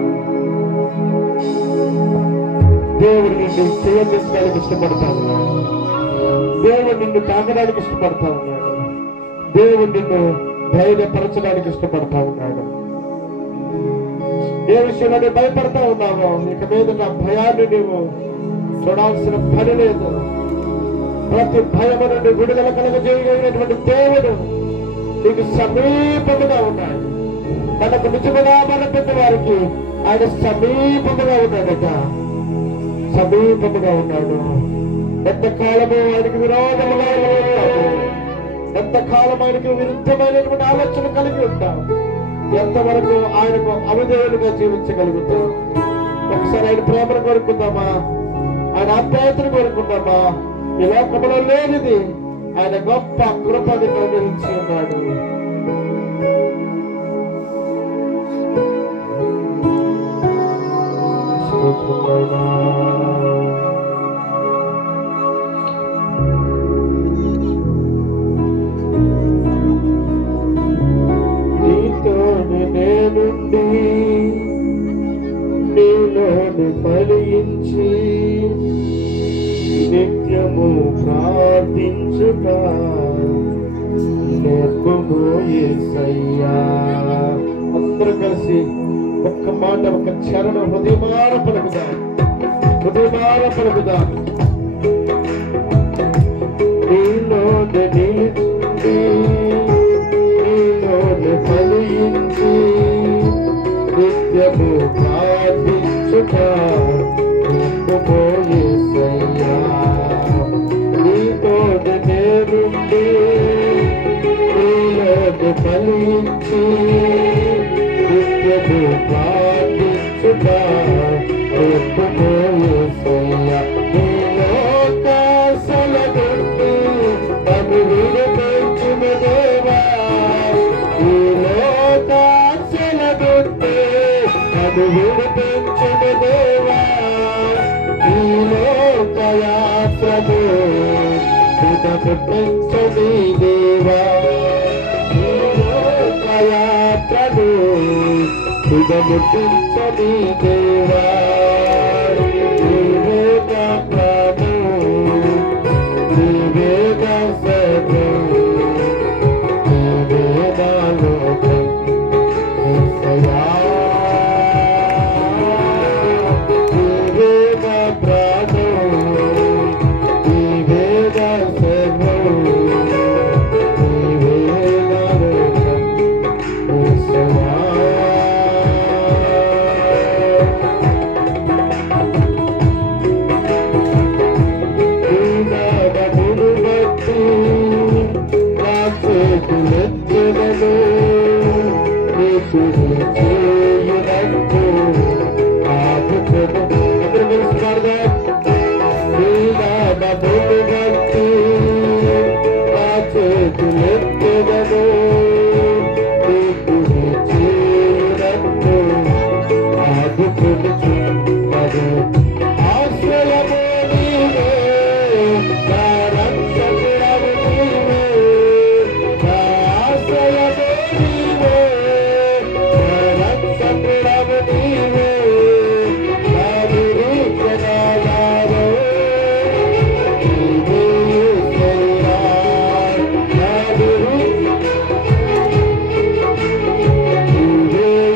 దేవుడు నిన్ను చేయడానికి ఇష్టపడతా ఉన్నాడు. దేవుడు నిన్ను తాగడానికి ఇష్టపడతా ఉన్నాడు. దేవుడు నిన్ను ధైర్యపరచడానికి ఇష్టపడతా ఉన్నాడు. ఏ విషయంలో భయపడతా ఉన్నావో ఇక మీద నా భయాన్ని నీవు చూడాల్సిన పని లేదు. ప్రతి భయము నుండి విడుదల కలగజేయగలిగినటువంటి దేవుడు నీకు సమీపముగా ఉన్నాడు. మనకు నిజముగా మన పెద్ద వారికి ఆయన సమీపముగా ఉన్నాడట. సమీపముగా ఉన్నాడు. ఎంతకాలము ఆయనకు విరోధముగా ఉంటాము, ఎంతకాలం ఆయనకు విరుద్ధమైనటువంటి ఆలోచన కలిగి ఉంటాం, ఎంతవరకు ఆయనకు అవిధేయులుగా జీవించగలుగుతాం. ఒకసారి ఆయన ప్రేమను కోరుకుందామా? ఆయన ఆప్యాయతను కోరుకుందామా? ఈ లోకంలో లేనిది ఆయన గొప్ప కృపని అనుగ్రహించి ఉన్నాడు. నీతోనే నేనుండి నీలోని ఫలించి నిత్యము ప్రార్థించుట నేర్పుము యేసయ్యా. అందరూ కలిసి ఒక్క మాట, ఒక చరణం హృదయమార పలుకుదాం. నీలోని ఫలించి నిత్యము ప్రార్థించుట నేర్పుము యేసయ్యా. నీతోనే నేనుండి నీలోని ఫలించి నిత్యము ప్రార్థించుట నేర్పుము యేసయ్యా. నీ లోకాశల నుండి నన్ను విడిపించుమని నన్ను విడిపించుము దేవా ఈ లోకయాత్రను పుట్టించని దేవా ఈ లోకయాత్రను పుట్టించని దేవా నీవే నా ప్రాణం నీవే నా సర్వం నీవే నా లోకం యేసయ్యా నీవే నా ప్రాణం నీవే నా సర్వం నీవే నా లోకం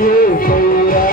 యేసయ్యా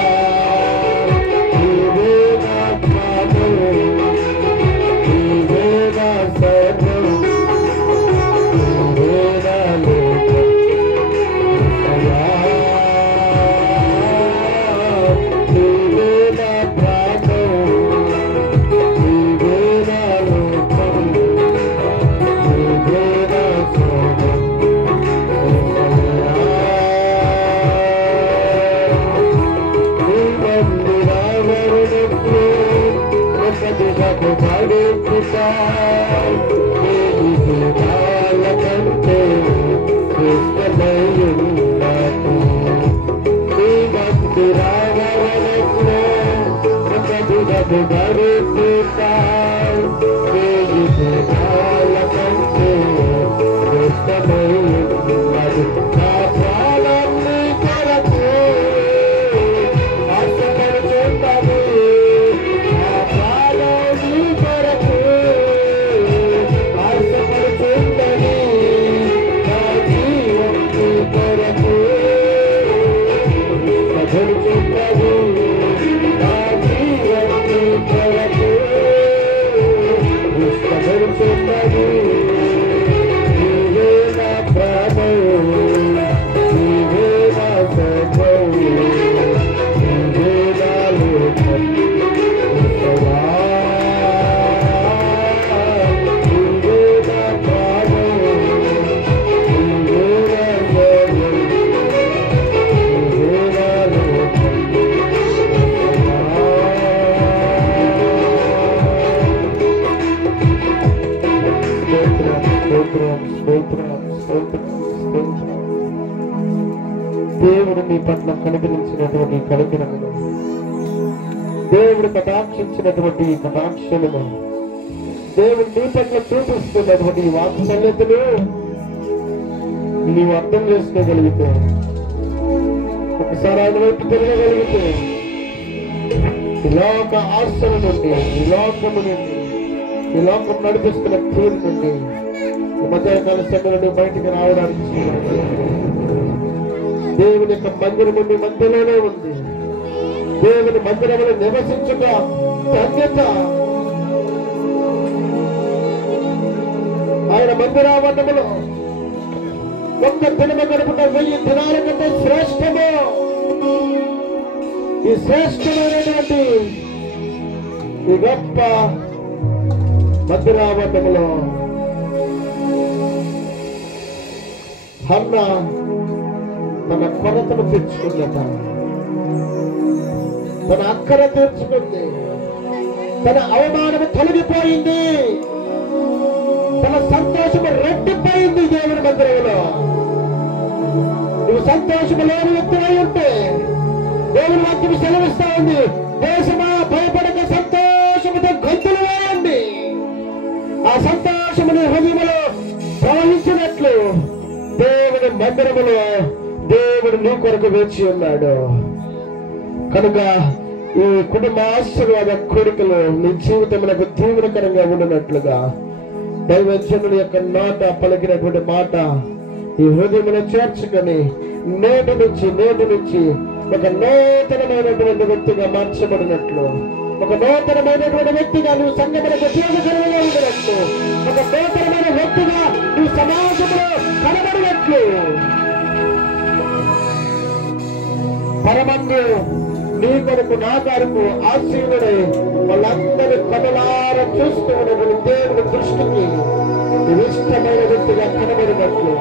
దేవుడు నీ పట్ల కనిపించినటువంటి కనికరమును, దేవుడు కటాక్షించినటువంటి కటాక్షలను, దేవుడు నీ పట్ల చూపిస్తున్నటువంటి వాత్సల్యతను నీవు అర్థం చేసుకోగలిగితే, ఒకసారి ఆయన వైపు తిరగగలిగితే, ఈ లోక ఆశల నుండి, ఈ లోకము నుండి, ఈ లోకం నడిపిస్తున్న తీరు నుండి ఈ మధ్యకాల సమయంలో బయటికి రావడానికి దేవుని యొక్క మందిరము మీ మధ్యలోనే ఉంది. దేవుని మందిరములో నివసించుట ధన్యత. ఆయన మందిరావరణములో ఒక్క దినము గడుపుట 1000 దినాల కంటే శ్రేష్టము. ఈ శ్రేష్టమైనటువంటి ఈ గొప్ప మందిరావరణములో హన్న తన కొరతను తీర్చుకుందట, తన అక్కర తీర్చుకుంది, తన అవమానము తొలగిపోయింది, తన సంతోషము రెట్టిపోయింది. దేవుని మందిరంలో నువ్వు సంతోషము లేని వ్యక్తివై ఉంటే, దేవుని వాక్యం సెలవిస్తా ఉంది, దేశమా భయపడక సంతోషముతో గొంతులు వేయండి. ఆ సంతోషముని హృదయములో ప్రవహించినట్లు దేవుని మందిరములో దేవుడు నీ కొరకు వేచి ఉన్నాడు. కనుక ఈ కుటుంబ ఆశీర్వాద కోరికలు నీ జీవితములకు దీవెనకరంగా ఉండినట్లుగా దైవజనుల యొక్క నోట పలికినటువంటి మాట ఈ హృదయములో చేర్చుకొని నేటి నుంచి ఒక నూతనమైనటువంటి వ్యక్తిగా మార్చబడినట్లు, ఒక నూతనమైనటువంటి వ్యక్తిగా నువ్వు సంఘములకు ఉపయోగకరంగా ఉండినట్లు, ఒక నూతనమైన వ్యక్తిగా నువ్వు సమాజంలో కనబడినట్లు పరమందు నీ కొరకు నా కొరకు ఆశీర్వదై వాళ్ళందరూ కనులార చూస్తూ ఉన్నప్పుడు దేవుడి దృష్టికి ఇష్టమైన వ్యక్తిగా కనబడినట్లు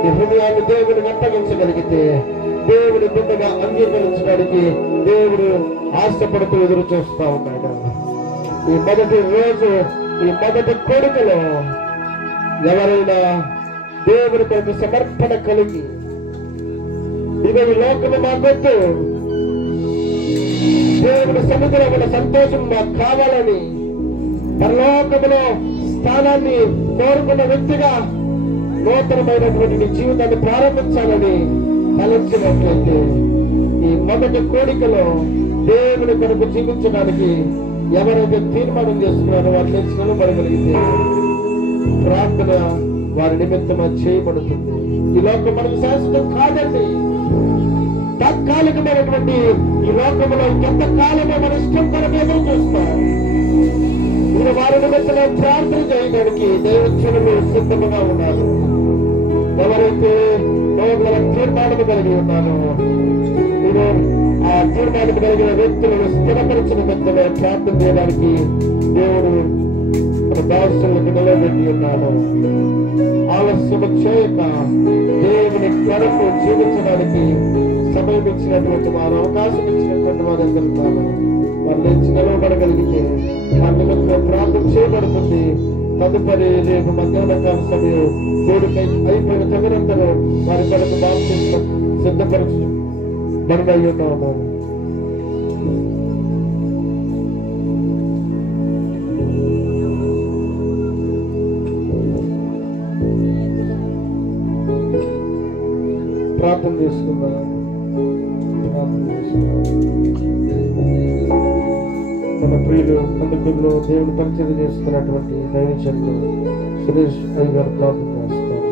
నీ హృదయాన్ని దేవుడిని అప్పగించగలిగితే దేవుడి బిడ్డగా అంగీకరించడానికి దేవుడు ఆశపడుతూ ఎదురు చూస్తా ఉన్నాడు. ఈ మొదటి రోజు, ఈ మొదటి కోరికలో ఎవరైనా దేవుడి కొరకు సమర్పణ కలిగి ఇక ఈ లోకము మాకొద్దు, దేవుడి సముద్రంలో సంతోషం మాకు కావాలని పరలోకములో స్థానాన్ని కోరుకున్న వ్యక్తిగా నూతనమైనటువంటి నీ జీవితాన్ని ప్రారంభించాలని తలచినట్లయితే ఈ మొదటి కోరికలో దేవుని కొరకు జీవించడానికి ఎవరైతే తీర్మానం చేసుకున్నారో వారి నుంచి నిలబడగలిగితే ప్రార్థన వారి నిమిత్తమా చేయబడుతుంది. ఈ లోకం మనకు శాశ్వతం కాదండి. తాత్కాలికమైనటువంటి ఈ లోకంలో ఎంతకాలమో మన ఇష్టం కొరకు ఎదురు చూస్తాం. మీరు వారి నిమిత్తమా ప్రార్థన చేయడానికి దైవజనులు సిద్ధంగా ఉన్నారు. ఎవరైతే తీర్మానం కలిగి ఉన్నారో మీరు ఆ తీర్మానం కలిగిన వ్యక్తులను స్థిరపరిచిన నిమిత్తమే ప్రార్థన చేయడానికి దేవుడు మన దాసులకు నిలబెట్టి ఉన్నాడు. ఆలస్యము చేయక దేవుని కొరకు జీవించడానికి సమయం ఇచ్చినటువంటి వారు, అవకాశం ఇచ్చినటువంటి వారు ఎందరున్నారు. వారి నుంచి నిలవబడగలిగితే వారి నిమిత్తం ప్రార్థన చేయబడుతుంది. తదుపరి రేపు మధ్యాహ్న కాల సమయం కోడికై అయిపోయిన తగినంతలో వారి కొరకు బాప్తిస్మం సిద్ధపరచు బరుడై ఉన్నాము. ప్రార్థన చేసుకుందాం. మన ప్రియులు అందుకుల్లో దేవుని పరిచయం చేస్తున్నటువంటి దైవజనులు సురేష్ అయ్య గారు ప్రార్థన చేస్తారు.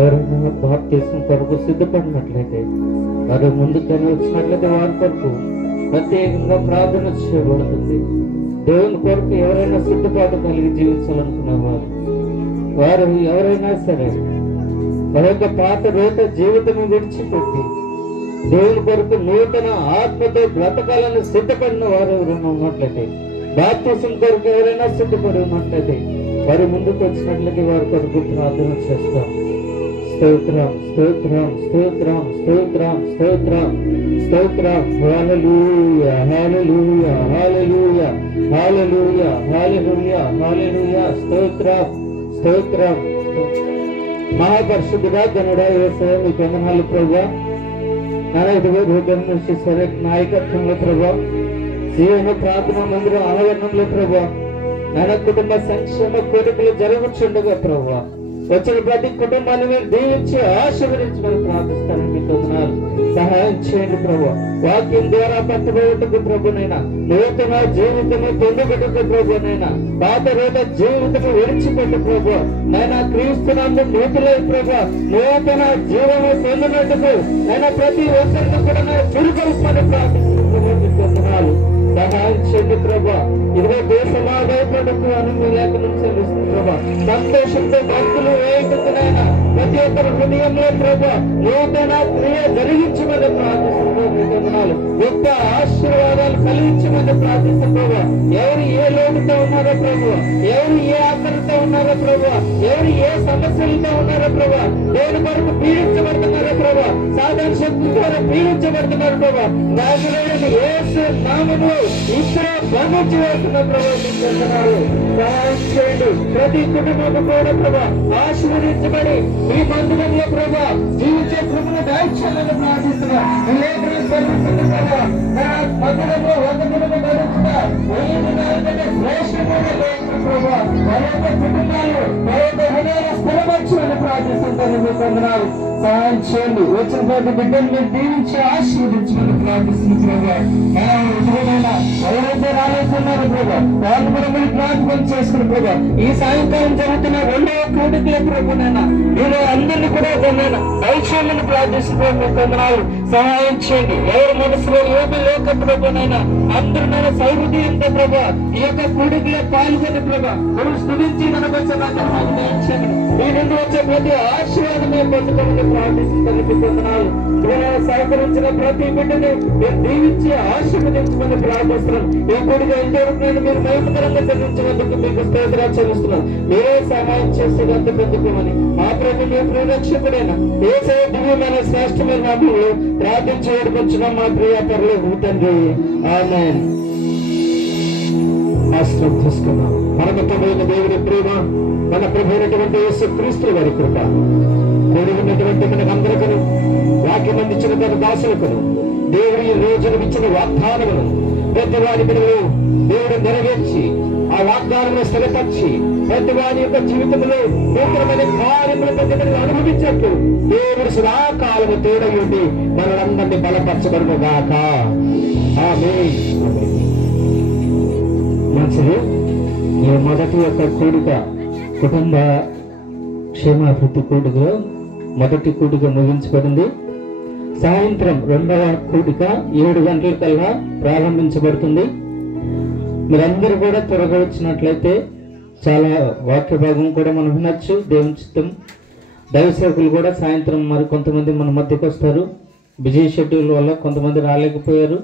ఎవరైనా బాప్తిస్మం కొరకు సిద్ధపడినట్లయితే వారు ముందుగానే వచ్చినట్లయితే వారి కొరకు ప్రత్యేకంగా ప్రార్థన చేయబడుతుంది. దేవుని కొరకు ఎవరైనా సిద్ధపాటు కలిగి జీవించాలనుకున్న వారు ఎవరైనా సరే వారి యొక్క పాత రోత జీవితం విడిచిపెట్టి దేవుని కొరకు నూతన ఆత్మతో బ్రతకాలను సిద్ధపడిన వారు ఎవరైనా ఉన్నట్లయితే, బాప్తిస్మం కొరకు ఎవరైనా సిద్ధపడి ఉన్నట్లయితే వారు ముందుకు వచ్చినట్లయితే వారి కొరకు ప్రార్థన చేస్తాం. స్తోత్రం స్తోత్రం స్తోత్రం స్తోత్రం స్తోత్రం స్తోత్రం. హల్లెలూయా హల్లెలూయా హల్లెలూయా హల్లెలూయా హల్లెలూయా హల్లెలూయా. స్తోత్రం స్తోత్రం. మహాపరిశుద్ధుడా ఘనుడా యేసయ్య మీకు వందనాలు ప్రభువా. నాయకుడు రూపేశ్వర నాయకత్వంలో ప్రభువా, జీవన ప్రార్థన మందిరం ఆవరణంలో ప్రభువా, నాన్న కుటుంబ సంక్షేమ కోరికలు జరుగుతుండగా ప్రభువా, వచ్చిన ప్రతి కుటుంబాన్ని మీరు దీవించి ఆశీర్వదించమని ప్రార్థిస్తానని మీకు వందనాలు. సహాయం చేయండి ప్రభు. వాక్యం ద్వారా పట్టుబడుటకు ప్రభునైనా, నూతన జీవితము పొందబడుటకు ప్రభునైనా, పాత రోత జీవితము విడిచిపెట్టు ప్రభు నైనా, క్రీస్తునందు నూతనై ప్రభు నూతన జీవము పొందినట్టుకు నైనా ప్రతి ఒక్కరిని కూడా చురుకల్పని ప్రార్థిస్తున్నాను మీకు వందనాలు. సహాయం చేయండి ప్రభు. ఇదిగో దేశమాగైపడకు అని మీ లేఖనం చెల్లిస్తుంది ప్రభు. సంతోషంతో భక్తులు వేయకునైనా ప్రతి ఒక్కరి హృదయంలో ప్రభు నూతన క్రియ జరిగించమని ప్రార్థిస్తున్నాను. గొప్ప ఆశీర్వాదాలు కలిగించమని ప్రార్థిస్తున్నాను. ఎవరు ఏ లోటుతో ఉన్నా ఉన్నారో ప్రభు, ఎవరు ఏ ఆకలితో ఉన్నారో ప్రభు, ఎవరు ఏ సమస్యలతో ఉన్నారో ప్రభు, దేని కొరకు పీడించబడుతున్నారో ప్రభు, సాధారణ శక్తి ద్వారా పీడించబడుతున్నారు ప్రభు, నాజరేయుడైన యేసు నామములో ఇప్పుడే బంధించి వేస్తున్న ప్రభు సహాయం చేయండి. ప్రతి కుటుంబం కూడా ప్రభు ఆశీర్వదించబడి ఈ మందిరంలో ప్రభు జీవించే కృపను దయచేయాలని ప్రార్థిస్తున్నా. మందిరంలో 100 దినములు గడుపుతా 5 దినాల కంటే శ్రేష్టమైన ప్రభు మరొక కుటుంబాలు మరొక హృదయాల స్థిరపరచుకొని ప్రార్థిస్తుంటాను. మీకు వందనాలు. సహాయం చేయండి. వచ్చిన ప్రతి బిడ్డలు మీరు దీవించి ఆశీర్వదించమని ప్రార్థిస్తున్నారు. ఎవరైతే రాలేకున్నారో ప్రభు వాళ్ళు కూడా మీరు ప్రార్థన చేసుకుని ప్రభు ఈ సాయంకాలం జరుగుతున్న 2వ కూడికల ప్రభునైనా మీరు అందరినీ కూడా దయచేయమని ప్రార్థిస్తున్నారు. మీకు వందనాలు. సహాయం చేయండి. ఎవరి మనసులో ఏమీ లేక ప్రభునైనా అందరినైనా సౌహృదయంతో ప్రభు ఈ యొక్క కూడికలో పాల్గొని ప్రభు మనం స్థుతించి కనబచ్చే దయచేయండి. ఈ నుండి వచ్చే ప్రతి ఆశీర్వాదమే పొందుకోమని ప్రార్థిస్తున్నారు. మీకు వందనాలు. సహకరించిన ప్రతి బిడ్డని మీరు దీవించి ఆశీర్వదించమని ప్రార్థిస్తున్నాం. ఈ కూడిక ఎంతవరకు మీరు మహిమకరంగా చెల్లించినందుకు మీకు స్తోత్రాలు చెల్లిస్తున్నాం. మీరే సహాయం చేసేదంతా పొందుకోమని ఆ ప్రభు మీ ప్రియరక్షకుడైన యేసయ్య దివ్యమైన శ్రేష్టమైన నామములో ప్రార్థించి వేడుకొచ్చున్నాం మా ప్రియ పరలోకపు తండ్రి. ఆమేన్. ఆశ్రయం తీసుకున్నాం. పరమతమైన దేవుని ప్రేమ, మన ప్రభు అయినటువంటి యేసు క్రీస్తు వారి కృప, కూడి ఉన్నటువంటి మనకందరికీ వాక్యం అందించిన తన దాసులకు దేవుడు ఈ రోజున ఇచ్చిన వాగ్దానమును ప్రతి వారి బిడ్డలు దేవుడు నెరవేర్చి ఆ వాగ్దానాన్ని స్థిరపరిచి ప్రతి వారి యొక్క జీవితంలో నూతనమైన కార్యములు ప్రతి బిడ్డలు అనుభవించట్టు దేవుడు సదాకాలము తోడై ఉండి మనలందరినీ బలపరచబడును గాక. ఆమేన్. మంచిది. ఈ మొదటి యొక్క కూడిక కుటుంబ క్షేమాభివృద్ధి కూడికలో మొదటి కూడిక ముగించబడింది. సాయంత్రం 2వ కూడిక 7 గంటలకల్లా ప్రారంభించబడుతుంది. మీరందరూ కూడా త్వరగా వచ్చినట్లయితే చాలా వాక్య భాగం కూడా మనం వినొచ్చు. దేవుని చిత్తం. దైవ సేవకులు కూడా సాయంత్రం మరి కొంతమంది మన మధ్యకు వస్తారు. బిజీ షెడ్యూల్ వల్ల కొంతమంది రాలేకపోయారు.